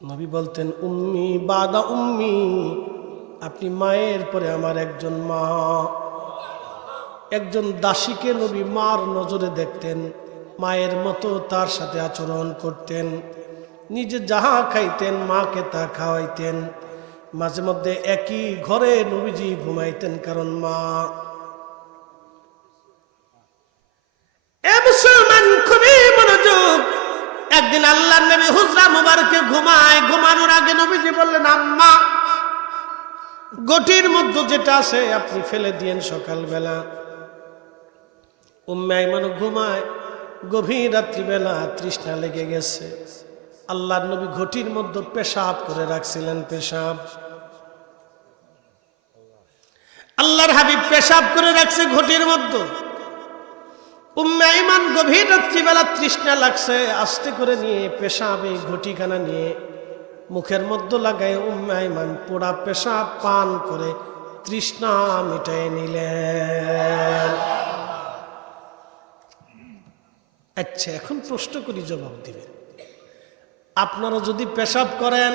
নবী বলতেন উম্মি বাদা উম্মি, আপনি মায়ের পরে আমার একজন মা। একজন দাসীকে নবী মার নজরে দেখতেন, মায়ের মতো তার সাথে আচরণ করতেন। নিজে যাহা খাইতেন মাকে তা খাওয়াইতেন। মাঝে মধ্যে একই ঘরে নবীজি ঘুমাইতেন, কারণ মা। মুসলমান খুবই মনোযোগ। একদিন আল্লাহর নবী হুজরা মুবারকে ঘুমায়, ঘুমানোর আগে নবীজি বললেন আম্মা গটির মধ্যে যেটা আছে আপনি ফেলে দিয়েন সকালবেলা। উম্মে আইমান ঘুমায়, গভীর রাত্রিবেলা তৃষ্ণা লেগে গেছে। আল্লাহর নবী ঘটির মধ্যে পেশাব করে রাখছিলেন। পেশাব আল্লাহর হাবিব পেশাব করে রাখছে ঘটির মধ্যে। উম্মে আইমান গভীর রাত্রিবেলা তৃষ্ণা লাগছে, আস্তে করে নিয়ে পেশাবে ঘটিখানা নিয়ে মুখের মধ্যে লাগায় উম্মে আইমান পোড়া পেশাব পান করে তৃষ্ণা মিটাই নিলেন। আচ্ছা, এখন প্রশ্ন করি, জবাব দিবেন। আপনারা যদি পেশাব করেন,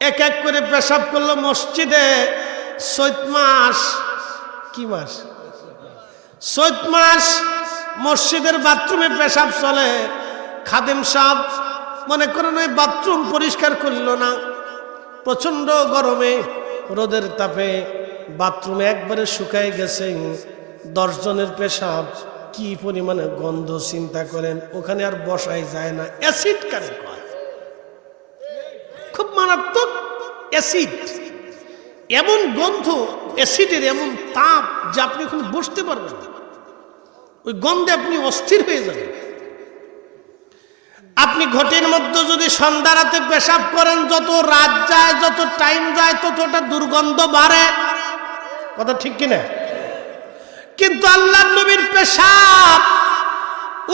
এক এক করে পেশাব করলো মসজিদে, চৈত মাস, কি মাস? চৈত মাস মসজিদের বাথরুমে পেশাব চলে। খাদেম সাহেব মনে করেন ওই বাথরুম পরিষ্কার করল না, প্রচন্ড গরমে রোদের তাপে বাথরুমে একবারে শুকায় গেছে। 10 জনের পেশাব, কি পরিমাণে গন্ধ চিন্তা করেন। ওখানে আর বসাই যায় না, অ্যাসিড কারে কয়, খুব মারাত্মক অ্যাসিড। এমন গন্ধ, অ্যাসিডের এমন তাপ যে আপনি ওখানে বসতে পারবেন না, ওই গন্ধে আপনি অস্থির হয়ে যাবেন। আপনি ঘটির মধ্যে যদি সন্ধ্যা রাতে পেশাব করেন, যত রাত যায়, যত টাইম যায়, ততটা দুর্গন্ধ বাড়ে। কথা ঠিক কিনা? কিন্তু আল্লাহর নবীর পেশাব,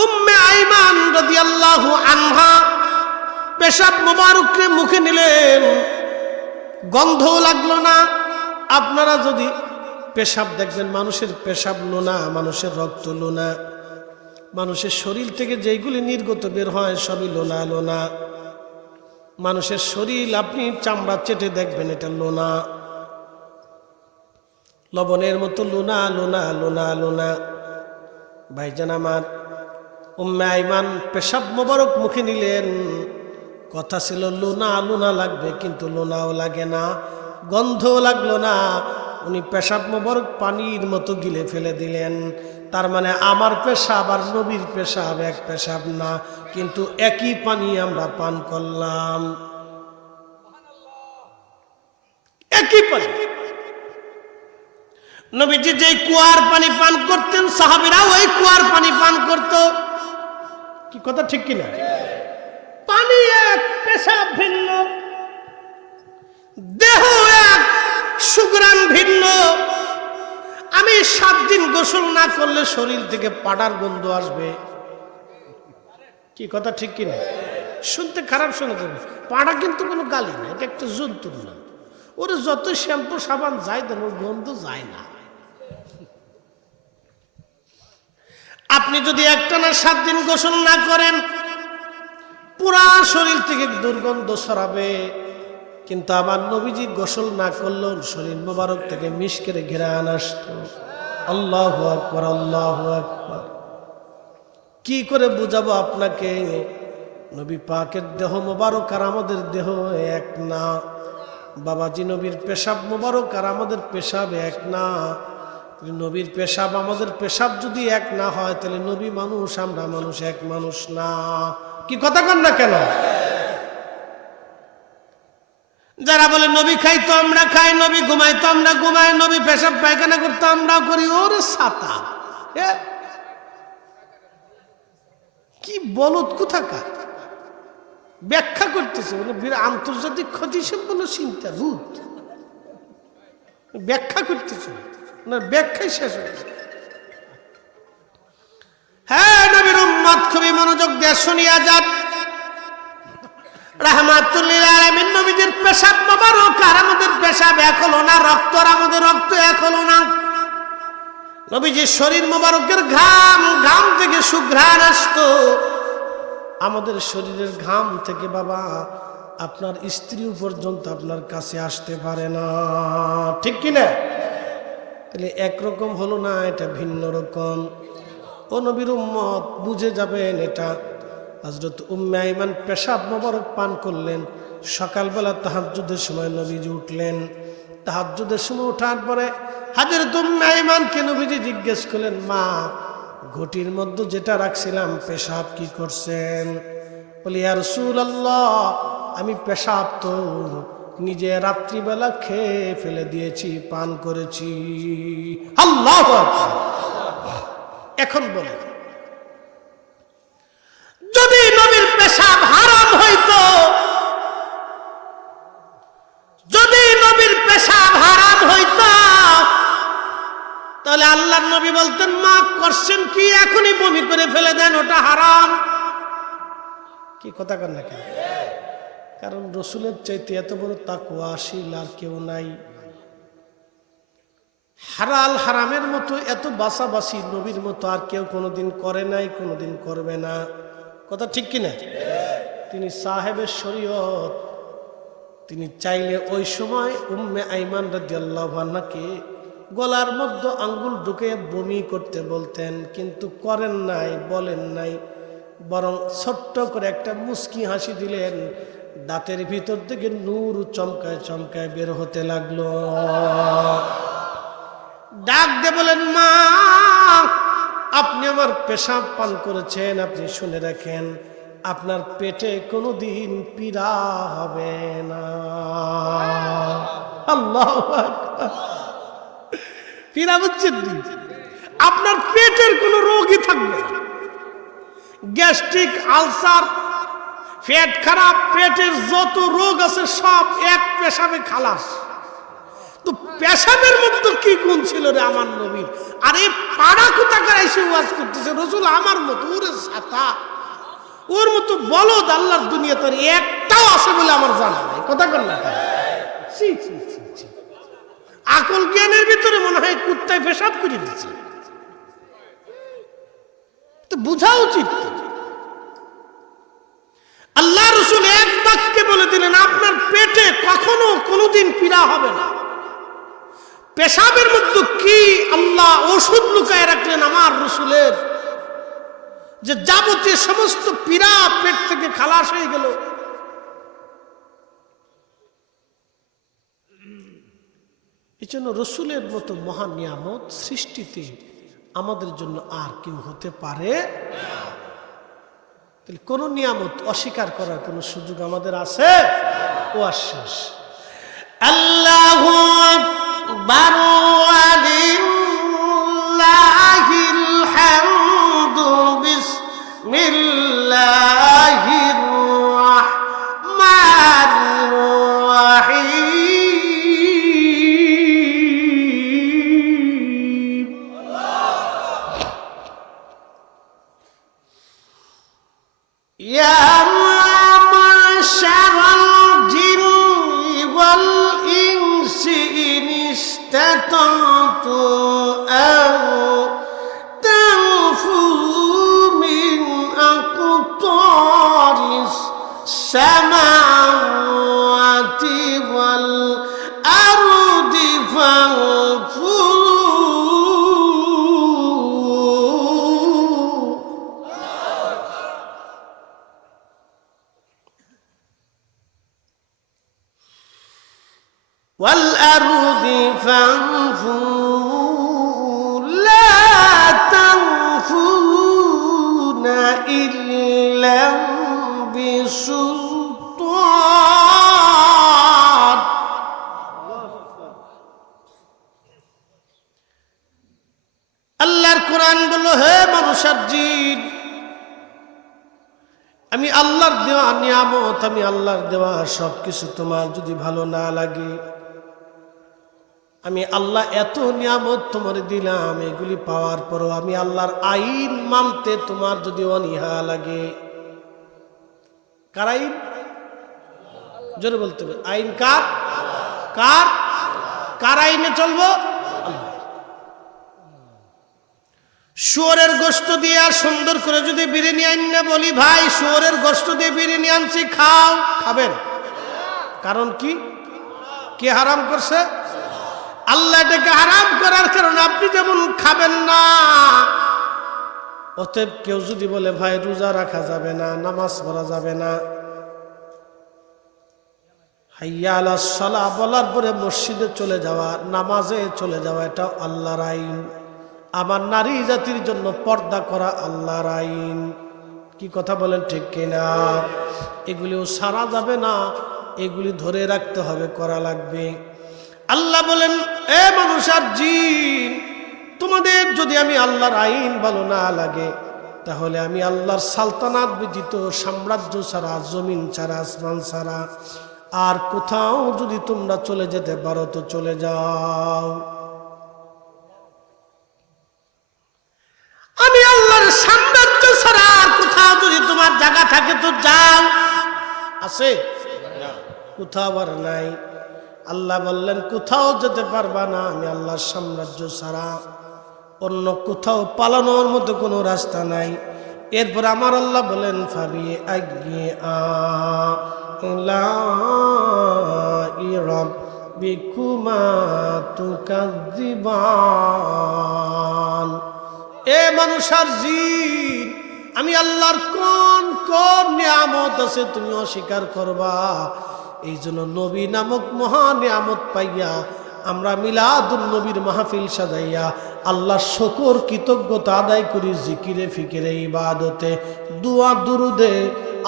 উম্মে আইমান রাদিয়াল্লাহু আনহা পেশাব মোবারককে মুখে নিলেন, গন্ধও লাগলো না। আপনারা যদি পেশাব দেখবেন, মানুষের পেশাব লোনা, মানুষের রক্ত লোনা, মানুষের শরীর থেকে যেগুলি নির্গত বের হয় সবই লোনা লোনা। মানুষের শরীর আপনি চামড়া চেটে দেখবেন, এটা লোনা, লবণের মতো লোনা লোনা লোনা লোনা। ভাইজান আমার, উম্মে আইমান পেশাব মোবারক মুখে নিলেন। কথা ছিল লোনা লোনা লাগবে, কিন্তু লোনাও লাগে না, গন্ধও লাগলো না। উনি পেশাব মোবারক পানির মতো গিলে ফেলে দিলেন। তার মানে আমার পেশাব আর নবীর পেশাব এক পেশাব না, কিন্তু একই পানি আমরা পান করলাম, একই পানি। নবীজি যে কুয়ার পানি পান করতেন, সাহাবীরা ওই কুয়ার পানি পান করত। কি কথা ঠিক কিনা? পানি এক, পেশাব ভিন্ন, দেহ এক, সুগ্রাণ ভিন্ন। আমি 7 দিন গোসল না করলে শরীর থেকে পাড়ার গন্ধ আসবে। কি কথা ঠিক কিনা? শুনতে খারাপ শোনা যাবে, পাড়া কিন্তু কোনো গালি না, এটা একটা জন্তুর না। ওরে যত শ্যাম্পু সাবান যায় দেন, ওর গন্ধ যায় না। আপনি যদি একটানা 7 দিন গোসল না করেন, পুরা শরীর থেকে দুর্গন্ধ ছড়াবে। কিন্তু আমার নবীজি গোসল না করলেও শরীর মোবারক থেকে মিশকের ঘেরান আসতো। আল্লাহু আকবার, আল্লাহু আকবার। কি করে বুঝাবো আপনাকে? নবী পাকের দেহ মোবারক আর আমাদের দেহ এক না। বাবাজি নবীর পেশাব মোবারক আর আমাদের পেশাব এক না। নবীর পেশাব আমাদের পেশাব যদি এক না হয়, তাহলে নবী মানুষ, আমরা মানুষ, এক মানুষ না। কি কথা কন না কেন? যারা বলে নবী খাইতো আমরা খাই, নবী ঘুমাইতো আমরা ঘুমাই, নবী পেশাব পায়খানা করতো আমরা করি, ওর ছাতা কি বলত কোথাকার ব্যাখ্যা করতেছে। আন্তর্জাতিক ক্ষতি সম্পন্ন চিন্তা ভূত ব্যাখ্যা করতেছে, ওনার ব্যাখ্যাই শেষ হয়েছে। হ্যাঁ, নবীর উম্মত খুবই মনোযোগ দিয়ে শুনিয়া যান। রাহমাতুল লিল আলামিন নবীজির পেশাব মোবারক আর আমাদের পেশাব এক হলো না, রক্ত আর আমাদের রক্ত এক হলো না। নবীজির শরীর মোবারকের ঘাম, ঘাম থেকে সুঘ্রাণ আসতো। আমাদের শরীরের ঘাম থেকে বাবা আপনার স্ত্রী পর্যন্ত আপনার কাছে আসতে পারে না, ঠিক কিনা? তাহলে একরকম হলো না, এটা ভিন্ন রকম। ও নবীর উম্মত বুঝে যাবেন এটা। হযরত উম্মে আইমান পেশাব মোবারক পান করলেন। সকালবেলা তাহাজ্জুদের সময় নবীজি উঠলেন। তাহাজ্জুদের সময় ওঠার পরে হযরত উম্মে আইমানকে নবীজি জিজ্ঞেস করলেন, মা, ঘটির মধ্যে যেটা রাখছিলাম পেশাব কি করছেন? বলি, ইয়া রাসূলুল্লাহ, আমি পেশাব তো নিজে রাত্রিবেলা খেয়ে ফেলে দিয়েছি, পান করেছি। আল্লাহু আকবার। এখন বলে, যদি নবীর পেশাব হারাম হইতো, যদি নবীর পেশাব হারাম হইতো, তাহলে বলে আল্লাহর নবী বলতেন, মা করছেন কি, এখনই বমি করে ফেলে দেন, ওটা হারাম। কি কথা কন না কেন? কারণ রসুলের চাইতে এত বড় তাকওয়াশীল আর কেউ নাই। হালাল হারামের মতো এত বাছাবাছি নবীর মতো আর কেউ কোনোদিন করে নাই, কোনোদিন করবে না। কথা ঠিক কিনা? তিনি সাহেবের শরীয়ত। তিনি চাইলে ওই সময় উম্মে আইমান রাদিয়াল্লাহু আনহাকে গলার মধ্যে আঙ্গুল ঢুকে বমি করতে বলতেন, কিন্তু করেন নাই, বলেন নাই, বরং ছোট্ট করে একটা মুস্কি হাসি দিলেন। দাঁতের ভিতর থেকে নূর চমকায় চমকায় বের হতে লাগলো। ডাক দিয়ে বলেন, মা আপনি আমার পেশাব পান করেছেন, আপনি শুনে রাখেন, আপনার পেটে কোনোদিন পীড়া হবে না। আল্লাহু আকবার। পীড়া বুঝছেন? আপনার পেটের কোনো রোগই থাকবে না। গ্যাস্ট্রিক, আলসার, পেট খারাপ, পেটের যত রোগ আছে সব এক পেশাবে খালাস। তো পেশাবের মধ্যে কি গুণ ছিল রে আমার নবীর? আর এই পাড়া কোথাকার এসে ওয়াজ করতেছে রসুল আমার মতো, ওরে ছাতা, ওর মতো বলদ আল্লাহর দুনিয়া তোর একটাও আছে বলে আমার জানা নাই। কথা কর না? আকল জ্ঞানের ভিতরে মনে হয় কুত্তায় পেশাব করে দিচ্ছে। তো বোঝা উচিত। আল্লাহ রসুল এক বাক্যে বলে দিলেন, আপনার পেটে কখনো কোনোদিন পীড়া হবে না। পেশাবের মধ্যে কি আল্লাহ ওষুধ লুকায় রাখলেন আমার রসুলের, যে যাবতীয় সমস্ত পীড়া পেট থেকে খালাস হয়ে গেল। এই জন্য রসুলের মতো মহান নিয়ামত সৃষ্টিতে আমাদের জন্য আর কেউ হতে পারে। তাহলে কোন নিয়ামত অস্বীকার করার কোন সুযোগ আমাদের আছে? ও আশ্বাস। আল্লাহু আকবার ওয়ালিল্লাহিল হামদু বিসমিল্লাহির রাহমানির রাহিম। ইয়া মাশারাল জিন্নি ওয়াল ইনসি ইন ইসতাতা'তুম আন তানফুযু মিন আকতারিস সামাওয়াতি ওয়াল আরদি ফানফুযু। والأرض فانفروا لا تنفرون إلا بسلطان। আল্লাহর কোরআন বলল, হে মানুষের জিন, আমি আল্লাহর দেওয়া নিয়ামত, আমি আল্লাহর দেওয়া সবকিছু তোমার যদি ভালো না লাগে, আমি আল্লাহ এত নিয়ামত তোমার দিলাম, এগুলি পাওয়ার পরও আমি আল্লাহর আইন মানতে তোমার যদি অনীহা লাগে। কার আইন? জোরে বলতে হবে। আইন কার? কার? কার আইনে চলবো? শুয়োরের গোশত দিয়ে আর সুন্দর করে যদি বিরিয়ানি আইন বলি, ভাই শুয়োরের গোশত দিয়ে বিরিয়ানি আনছি, খাও, খাবেন? কারণ কি? কে হারাম করছে? আল্লাহ এটাকে হারাম করার কারণে আপনি যেমন খাবেন না। অতএব কেউ যদি বলে ভাই রোজা রাখা যাবে না, নামাজ পড়া যাবে না, হাইয়া আলাস সালাহ বলার পরে মসজিদে চলে যাওয়া, নামাজে চলে যাওয়া, এটা আল্লাহর আইন। আমার নারী জাতির জন্য পর্দা করা আল্লাহর আইন। কি কথা বলেন ঠিক কিনা? এগুলিও সারা যাবে না, এগুলি ধরে রাখতে হবে, করা লাগবে। আল্লাহ বলেন, এ মানুষ আর জিন, তোমাদের যদি আমি আল্লাহর আইন ভালো না লাগে, তাহলে আমি আল্লাহর সালতানাত ব্যতীত, সাম্রাজ্য ছাড়া, জমিন ছাড়া, আসমান ছাড়া আর কোথাও যদি তোমরা চলে যেতে পারো তো চলে যাও। সাম্রাজ্য ছাড়া আর কোথাও যদি তোমার জায়গা থাকে তো যাও। আছে? কোথাও আর নাই। আল্লাহ বললেন কোথাও যেতে পারবা না আমি আল্লাহর সাম্রাজ্য ছাড়া, অন্য কোথাও পালানোর মতো কোনো রাস্তা নাই। এরপর আমার আল্লাহ বলেন ফাবি আইয়ি আলাই রাব্বিকুমা তুকাযযিবান। এ মানুষ আর জিন, আমি আল্লাহর কোন কোন নিয়ামত আছে তুমি অস্বীকার করবা? এই জন্য নবী নামক মহা নিয়ামত পাইয়া আমরা মিলাদুন নবীর মাহফিল সাজাইয়া আল্লাহর শুকর কৃতজ্ঞতা আদায় করি, জিকিরে ফিকিরে ইবাদতে দুয়া দুরুদে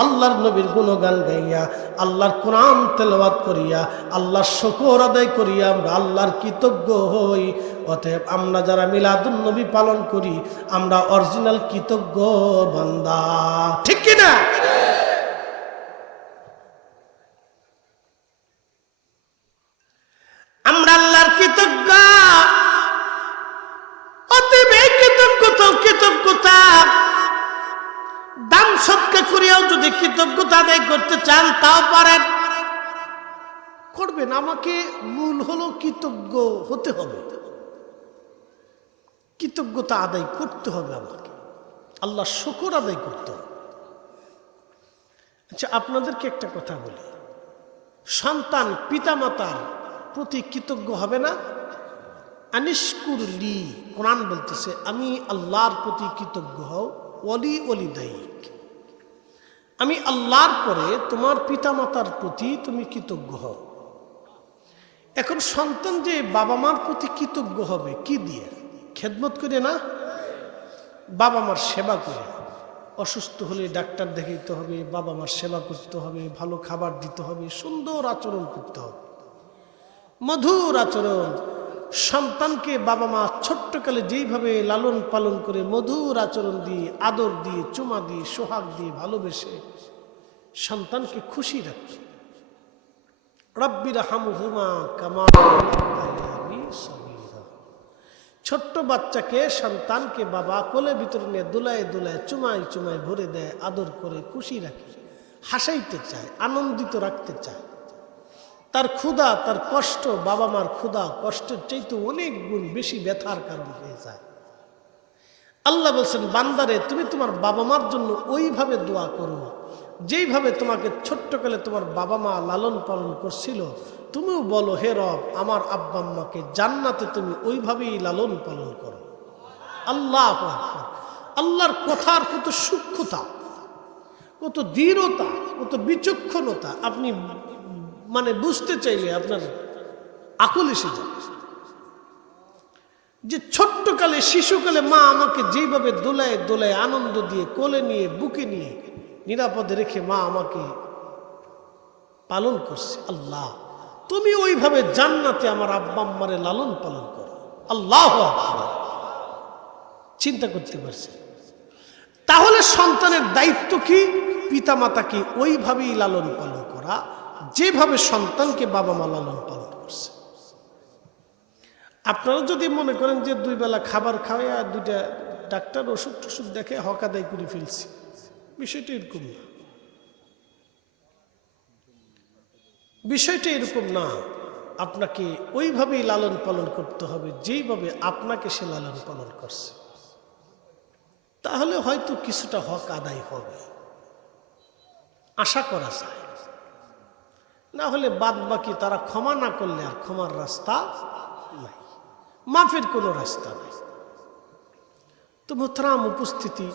আল্লাহর নবীর গুণগান গাইয়া আল্লাহর কোরআন তেলাওয়াত করিয়া আল্লাহর শুকর আদায় করিয়া আমরা আল্লাহর কৃতজ্ঞ হই। অতএব আমরা যারা মিলাদুন নবী পালন করি আমরা অরিজিনাল কৃতজ্ঞ বান্দা, ঠিক কিনা? আমরা আল্লাহর কৃতজ্ঞ। অতএব এই কৃতজ্ঞতা দান সৎকা করিয়াও যদি কৃতজ্ঞতা আদায় করতে চান তাও পারেন, করবেন। আমাকে মূল হলো কৃতজ্ঞ হতে হবে, কৃতজ্ঞতা আদায় করতে হবে, আমাকে আল্লাহ শুকর আদায় করতে হবে। আচ্ছা, আপনাদেরকে একটা কথা বলি, সন্তান পিতামাতার প্রতি কৃতজ্ঞ হবে না? আনিশকুরলি, কোরআন বলতেছে আমি আল্লাহর প্রতি কৃতজ্ঞ হও, ওয়ালি ওয়ালিদাইক, আমি আল্লাহর পরে তোমার পিতামাতার প্রতি তুমি কৃতজ্ঞ হও। এখন সন্তান যে বাবা মার প্রতি কৃতজ্ঞ হবে কি দিয়ে? খেদমত করে না, বাবা মার সেবা করে। অসুস্থ হলে ডাক্তার দেখাইতে হবে, বাবা মার সেবা করতে হবে, ভালো খাবার দিতে হবে, সুন্দর আচরণ করতে হবে, মধুর আচরণ। সন্তানকে বাবা মা ছোট্টকালে যেইভাবে লালন পালন করে মধুর আচরণ দিয়ে, আদর দিয়ে, চুমা দিয়ে, সোহাগ দিয়ে ভালোবেসে সন্তানকে খুশি রাখছে। রব্বিরহামহুমা কামা রাব্বায়ানি সগীরা। ছোট্ট বাচ্চাকে, সন্তানকে বাবা কোলে ভিতরে নিয়ে দুলায় দুলায় চুমায় চুমায় ভরে দেয়, আদর করে খুশি রাখে, হাসাইতে চায়, আনন্দিত রাখতে চায়। তার ক্ষুধা, তার কষ্ট, বাবা মার ক্ষুধা কষ্টের চাইতে অনেক গুণ বেশি ব্যথার কারণ হয়ে যায়। আল্লাহ বলছেন বান্দারে তুমি তোমার বাবা মার জন্য ওইভাবে দোয়া করো যেইভাবে তোমাকে ছোট্টকালে তোমার বাবা মা লালন পালন করছিল। তুমিও বলো হে রব আমার আব্বা আম্মাকে জান্নাতে তুমি ওইভাবেই লালন পালন করো। আল্লাহ আকবার। আল্লাহর কথার কত সূক্ষ্মতা, কত দৃঢ়তা, কত বিচক্ষণতা, আপনি মানে বুঝতে চাইলে আপনার আকল এসে যাবে। যে ছোট্টকালে শিশুকালে মা আমাকে যেইভাবে দোলায় দোলায় আনন্দ দিয়ে কোলে নিয়ে বুকে নিয়ে নিরাপদে রেখে মা আমাকে পালন করছে, আল্লাহ তুমি ওইভাবে জান্নাতে আমার আব্বা আম্মারে লালন পালন করো। আল্লাহু আকবার। চিন্তা করতে পারছে? তাহলে সন্তানের দায়িত্ব কি? পিতামাতাকে ওইভাবেই লালন পালন করা যেভাবে সন্তানকে বাবা মা লালন পালন করছে। আপনারা যদি মনে করেন যে দুই বেলা খাবার খাওয়াই আর দুইটা ডাক্তার ওষুধ টষুধ দেখে হক আদায় করে ফেলছি, বিষয়টা এরকম না। বিষয়টা এরকম না। আপনাকে ওইভাবেই লালন পালন করতে হবে যেইভাবে আপনাকে সে লালন পালন করছে। তাহলে হয়তো কিছুটা হক আদায় হবে, আশা করা যায়। না হলে বাদ বাকি তারা ক্ষমা না করলে আর ক্ষমার রাস্তা নাই, মাফের কোনো রাস্তা নাই। তো মোহতারাম উপস্থিতি,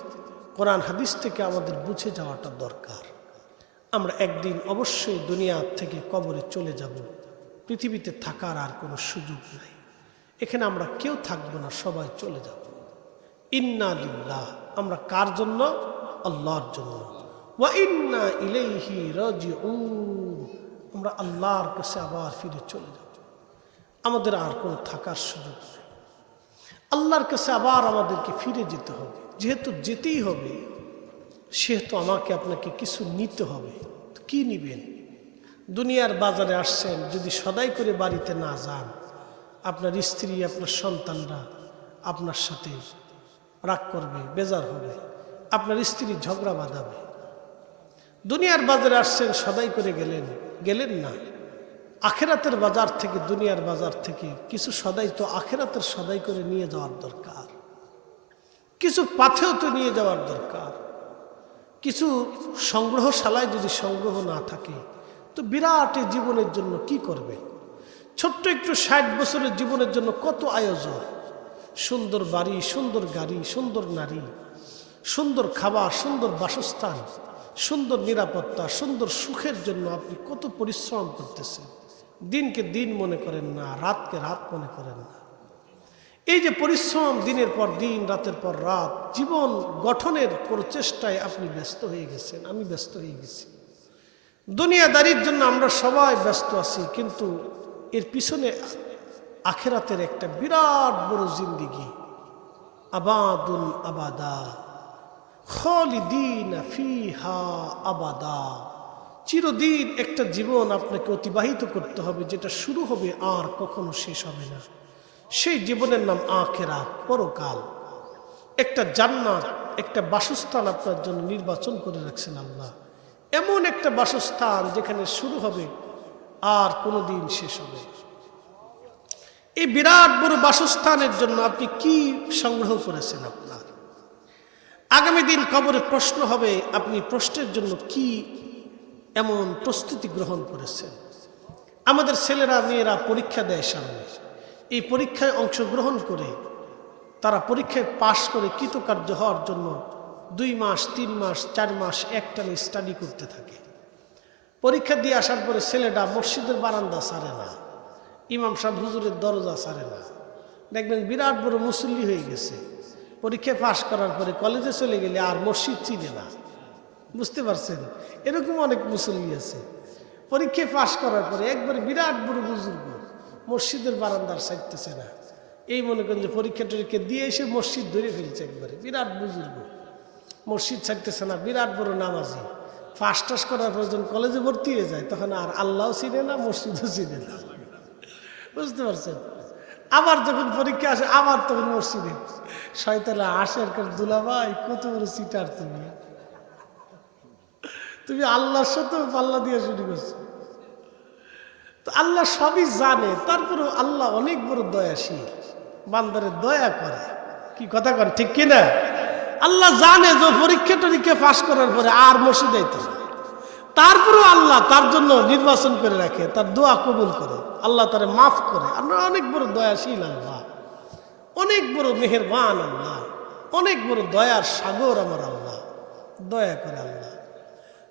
কোরআন হাদিস থেকে আমাদের বুঝে যাওয়াটা দরকার। আমরা একদিন অবশ্যই দুনিয়া থেকে কবরে চলে যাব। পৃথিবীতে থাকার আর কোনো সুযোগ নাই। এখানে আমরা কেউ থাকবো না, সবাই চলে যাব। ইন্না লিল্লাহ, আমরা কার জন্য? আল্লাহর জন্য। ওয়া ইন্না ইলাইহি রাজিউন, আমরা আল্লাহর কাছে আবার ফিরে চলে যাব। আমাদের আর কোনো থাকার সুযোগ নেই। আল্লাহর কাছে আবার আমাদেরকে ফিরে যেতে হবে। যেহেতু যেতেই হবে সেহেতু আমাকে আপনাকে কিছু নিতে হবে। কি নিবেন? দুনিয়ার বাজারে আসছেন, যদি সদাই করে বাড়িতে না যান, আপনার স্ত্রী আপনার সন্তানরা আপনার সাথে রাগ করবে, বেজার হবে, আপনার স্ত্রী ঝগড়া বাঁধাবে। দুনিয়ার বাজারে আসছেন, সদাই করে গেলেন না। আখেরাতের বাজার থেকে, দুনিয়ার বাজার থেকে কিছু সদাই তো আখেরাতের সদাই করে নিয়ে যাওয়ার দরকার, কিছু পাথেও তো নিয়ে যাওয়ার দরকার। কিছু সংগ্রহশালায় যদি সংগ্রহ না থাকে তো বিরাট এই জীবনের জন্য কি করবেন? ছোট্ট একটু 60 বছরের জীবনের জন্য কত আয়োজন, সুন্দর বাড়ি, সুন্দর গাড়ি, সুন্দর নারী, সুন্দর খাবার, সুন্দর বাসস্থান, সুন্দর নিরাপত্তা, সুন্দর সুখের জন্য আপনি কত পরিশ্রম করতেছেন। দিনকে দিন মনে করেন না, রাতকে রাত মনে করেন না। এই যে পরিশ্রম, দিনের পর দিন, রাতের পর রাত, জীবন গঠনের প্রচেষ্টায় আপনি ব্যস্ত হয়ে গেছেন, আমি ব্যস্ত হয়ে গেছি। দুনিয়াদারির জন্য আমরা সবাই ব্যস্ত আছি, কিন্তু এর পিছনে আখেরাতের একটা বিরাট বড় জিন্দেগি, আবাদুন আবাদা খালিদিনা ফিহা আবাদা। চিরদিন একটা জীবন আপনাকে অতিবাহিত করতে হবে, যেটা শুরু হবে আর কখনো শেষ হবে না। সেই জীবনের নাম আখিরাত, পরকাল। একটা জান্নাত, একটা বাসস্থান আপনার জন্য নির্বাচন করে রাখছেন আল্লাহ। এমন একটা বাসস্থান যেখানে শুরু হবে আর কোনোদিন শেষ হবে। এই বিরাট বড় বাসস্থানের জন্য আপনি কি সংগ্রহ করেছেন? আপনার আগামী দিন কবরে প্রশ্ন হবে, আপনি প্রশ্নের জন্য কি এমন প্রস্তুতি গ্রহণ করেছেন? আমাদের ছেলেরা মেয়েরা পরীক্ষা দেয় সামনে, এই পরীক্ষায় অংশগ্রহণ করে তারা পরীক্ষায় পাশ করে কৃতকার্য হওয়ার জন্য 2 মাস, 3 মাস, 4 মাস একটানে স্টাডি করতে থাকে। পরীক্ষা দিয়ে আসার পরে ছেলেটা মসজিদের বারান্দা ছাড়ে না, ইমাম সাহেব হুজুরের দরজা ছাড়ে না। দেখবেন বিরাট বড় মুসল্লি হয়ে গেছে, পরীক্ষায় পাশ করার পরে কলেজে চলে গেলে আর মসজিদ চিনে না। বুঝতে পারছেন? এরকম অনেক মুসল্লি আছে, পরীক্ষায় পাশ করার পরে একবারে বিরাট বড় বুজুর্গ, মসজিদের বারান্দার সাইতেছে না। এই মনে করেন যে পরীক্ষা টরীক্ষা দিয়ে এসে মসজিদ ধরে ফেলছে, একবারে বিরাট বুজুর্গ, মসজিদ ছাড়তেছে না, বিরাট বড় নামাজি। পাশ টাস করার পর যখন কলেজে ভর্তি হয়ে যায় তখন আর আল্লাহও চিনে না, মসজিদও চিনে না। বুঝতে পারছেন? আবার যখন পরীক্ষা আসে আবার তখন মসজিদে শয়তানরা আসে, আর দুলাভাই কত বড় সিটার, তুমি আল্লাহর সাথে পাল্লা দিয়ে শুরু করছো। তো আল্লাহ সবই জানে, তারপরে আল্লাহ অনেক বড় দয়াশীল, বান্দারে দয়া করে। কি কথা কন, ঠিক কিনা? আল্লাহ জানে যে পরীক্ষা টরীক্ষা পাশ করার পরে আর মসজিদ আইতে, তারপরেও আল্লাহ তার জন্য নির্বাচন করে রাখে, তার দোয়া কবুল করে, আল্লাহ তারে মাফ করে। আমরা অনেক বড় দয়াশীল আল্লাহ, অনেক বড় মেহেরবান আল্লাহ, অনেক বড় দয়ার সাগর আমার আল্লাহ, দয়া করে আল্লাহ।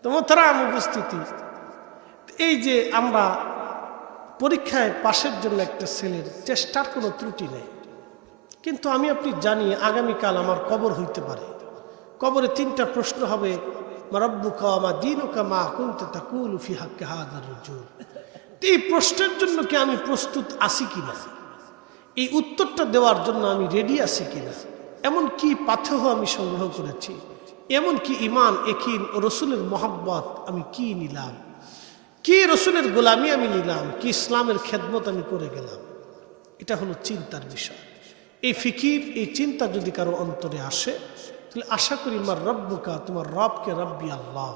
তো মোহতারাম উপস্থিতি, এই যে আমরা পরীক্ষায় পাশের জন্য একটা ছেলের চেষ্টার কোনো ত্রুটি নেই, কিন্তু আমি আপনি জানি আগামীকাল আমার কবর হইতে পারে। কবরে 3টা প্রশ্ন হবে, মা রাব্বুকা মা দীনুকা মা কুনতা তাকুলু ফি হাক্কি হাযার রাজুল। এই প্রশ্নের জন্য কি আমি প্রস্তুত আছি কিনা, এই উত্তরটা দেওয়ার জন্য আমি রেডি আছি কিনা, এমন কি পাথেয় আমি সংগ্রহ করেছি, এমন কি ইমান, একিন ও রসুলের মহব্বত আমি কি নিলাম, কি রসুলের গোলামি আমি নিলাম, কি ইসলামের খেদমত আমি করে গেলাম। এটা হলো চিন্তার বিষয়। এই ফিকির, এই চিন্তা যদি কারো অন্তরে আসে, তাহলে আশা করি মার রব্বুকা, তোমার রবকে রব্বি আল্লাহ,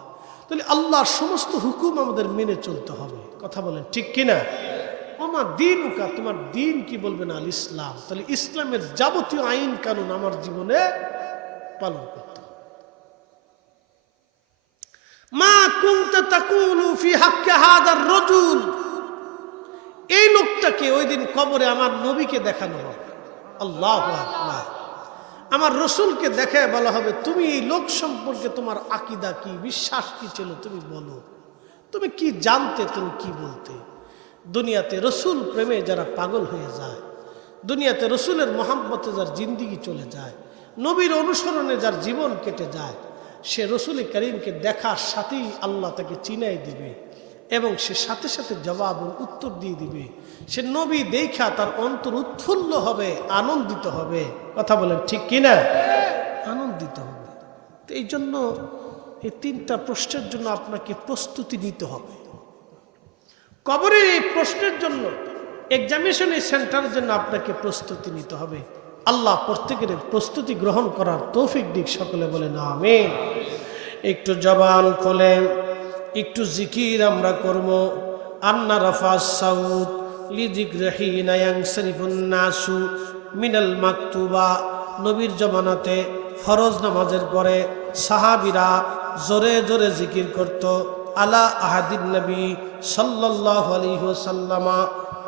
তাহলে আল্লাহর সমস্ত হুকুম আমাদের মেনে চলতে হবে। কথা বলেন ঠিক কিনা? আমার দীনুকা, তোমার দিন কি বলবেন? আল ইসলাম, তাহলে ইসলামের যাবতীয় আইন কানুন আমার জীবনে পালন করতে হবে। মা কুনতা তাকুলু ফি হাক্কি হাযার রাজুল, এই লোকটাকে ওই দিন কবরে আমার নবীকে দেখানো হবে। আল্লাহু আকবার। আমার রসুলকে দেখে বলা হবে, তুমি এই লোক সম্পর্কে তোমার আকীদা কি, বিশ্বাস কি ছিল, তুমি বলো, তুমি কি জানতে, তুমি কি বলতে। দুনিয়াতে রসুল প্রেমে যারা পাগল হয়ে যায়, দুনিয়াতে রসুলের মহব্বতে যার জিন্দিগি চলে যায়, নবীর অনুসরণে যার জীবন কেটে যায়, সে রসুল করিমকে দেখার সাথেই আল্লাহ তাকে চিনাই দিবে এবং সে সাথে সাথে জবাব ও উত্তর দিয়ে দিবে। সে নবী দেখা তার অন্তর উৎফুল্ল হবে, আনন্দিত হবে। কথা বলেন ঠিক কিনা? আনন্দিত হবে। তো এই জন্য এই 3টা প্রশ্নের জন্য আপনাকে প্রস্তুতি নিতে হবে। কবরের এই প্রশ্নের জন্য, এক্সামিনেশন সেন্টারের জন্য আপনাকে প্রস্তুতি নিতে হবে। আল্লাহ প্রত্যেকের প্রস্তুতি গ্রহণ করার তৌফিক দিক, সকলে বলেন আমিন। একটু জবান খুলে একটু জিকির আমরা করব। আন্না রাফাস সাউত লিযিকরিহি নায়ানসারিফুন নাসু মিনাল মাকতুবা। নবীর জমানাতে ফরজ নামাজের পরে সাহাবীরা জোরে জোরে জিকির করত। আলা আহাদিন নবী সাল্লাল্লাহু আলাইহি ওয়াসাল্লাম,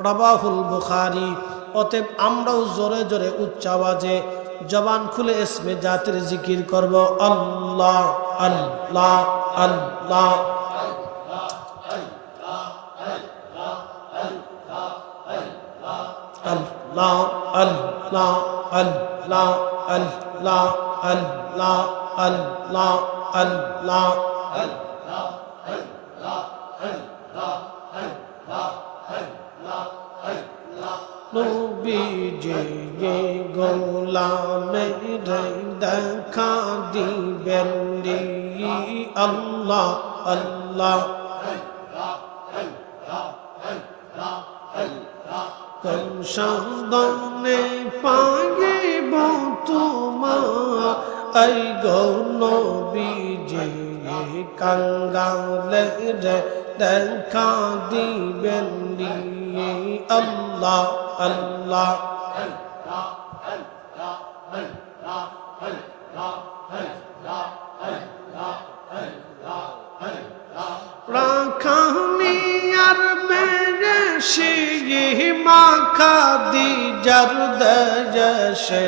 রাবাহুল বুখারী। অতএব আমরাও জোরে জোরে উচ্চ আওয়াজে জবান খুলে ইসমে জাতের জিকির করব। আল্লাহ আল্লাহ আল্লাহ আল্লাহ আল্লাহ আল্লাহ আল্লাহ আল্লাহ আল্লাহ আল্লাহ নবীজি গোলামের দেখা দিবেন রে। আল্লাহ আল্লাহ কোন সাধনে পাইব তোমার এই গো নবীজি কাঙ্গালে রে দেখা দিবেন রে। আল্লাহ আল্লাহ রাখানিয়ার মেরে মা খাদিজার দেশে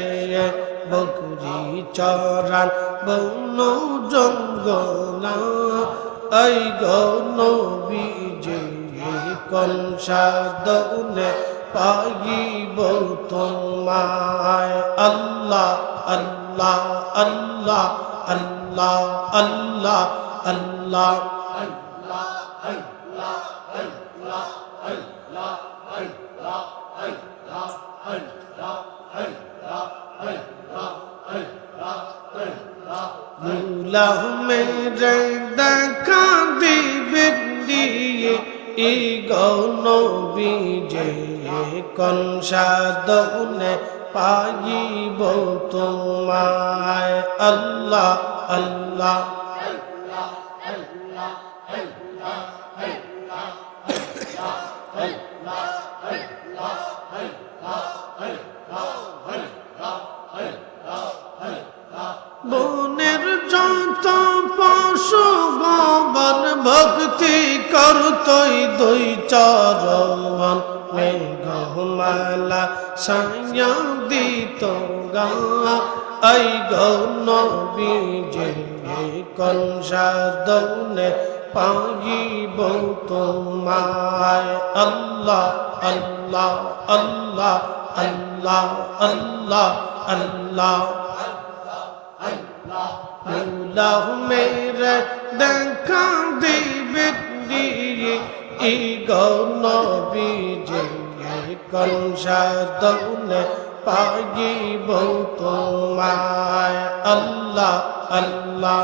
বকরি চরান বন জঙ্গলা এই গো নবীজি কোন সাধনে পাইব তোমায়। আল্লাহ আল্লাহ আল্লাহ আল্লাহ আল্লাহ আল্লাহ মেরে দেখা দিবেন দিয়ে এই গো নবীজি কোন সাধনে পাইব তোমায়। আল্লাহ আল্লাহ বনের যত পশু গবন ভক্তি করতই দুই চরণ মেঘমালা সায়া দিত গা। এই গো নবীজি কোন সাধনে পাইব তোমায়। আল্লাহ আল্লাহ আল্লাহ আল্লাহ আল্লাহ আল্লাহ মেরে দেখা দিবেন দিয়ে এই গো নবীজি কোন সাধনে পাইব তোমায়। আল্লাহ আল্লাহ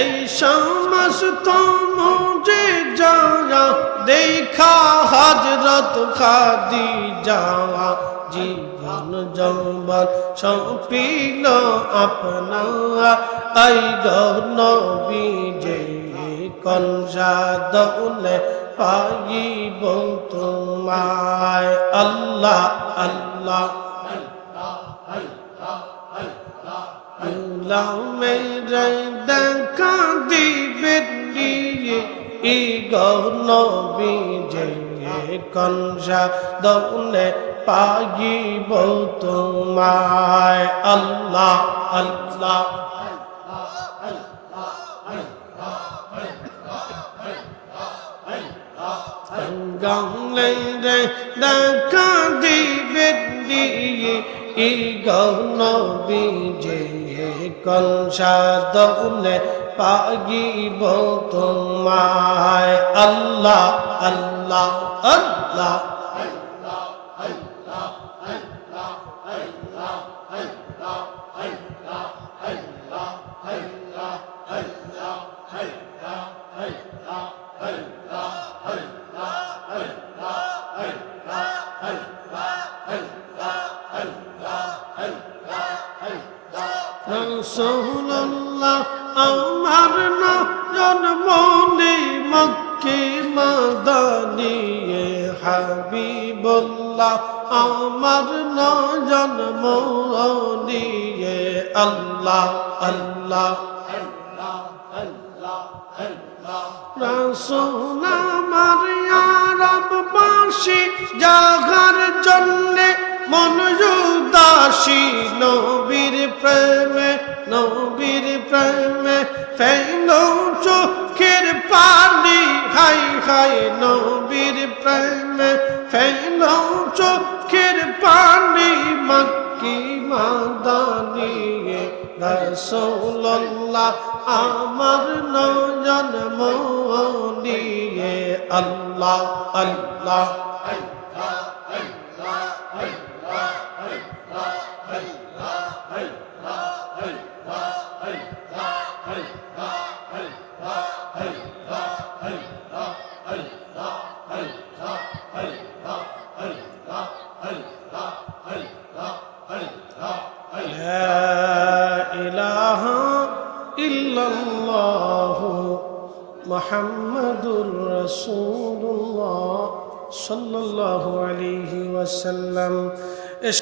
এই সমস্ত মুজে যারা দেখা হযরত খাদিজা জীবন যৌবন সঁপিল আপনা। এই গো নবীজি কোন সাধনে পাইব তোমায়। আল্লাহ আল্লাহ মেরে দেখা দিবেন দিয়ে এই গো নবীজি কোন সাধনে পাইব তোমায়। আল্লাহ আল্লাহ গালে রে দেখা দিবেন দিয়ে এই গো নবীজি কোন সাধনে পাইব তোমায়। আল্লাহ আল্লাহ আল্লাহ রাসূলুল্লাহ আমার নয়ন মনি মক্কে মাদানী হাবিবুল্লাহ আমার নয়ন মনি আল্লাহ আল্লাহ রাসূল আমার ইয়া রব্বাসী জাগার জন্যে মন উদাসী নবীর প্রেমে ফেলো চোখের পানি হাই হাই নবীর প্রেমে ফেলো চোখের পানি মক্কি মাদানী রাসূলুল্লাহ আমার নয়ন মনি আল্লাহ আল্লাহ মুহাম্মাদুর রাসূলুল্লাহ সাল্লাল্লাহু আলাইহি ওয়াসাল্লাম।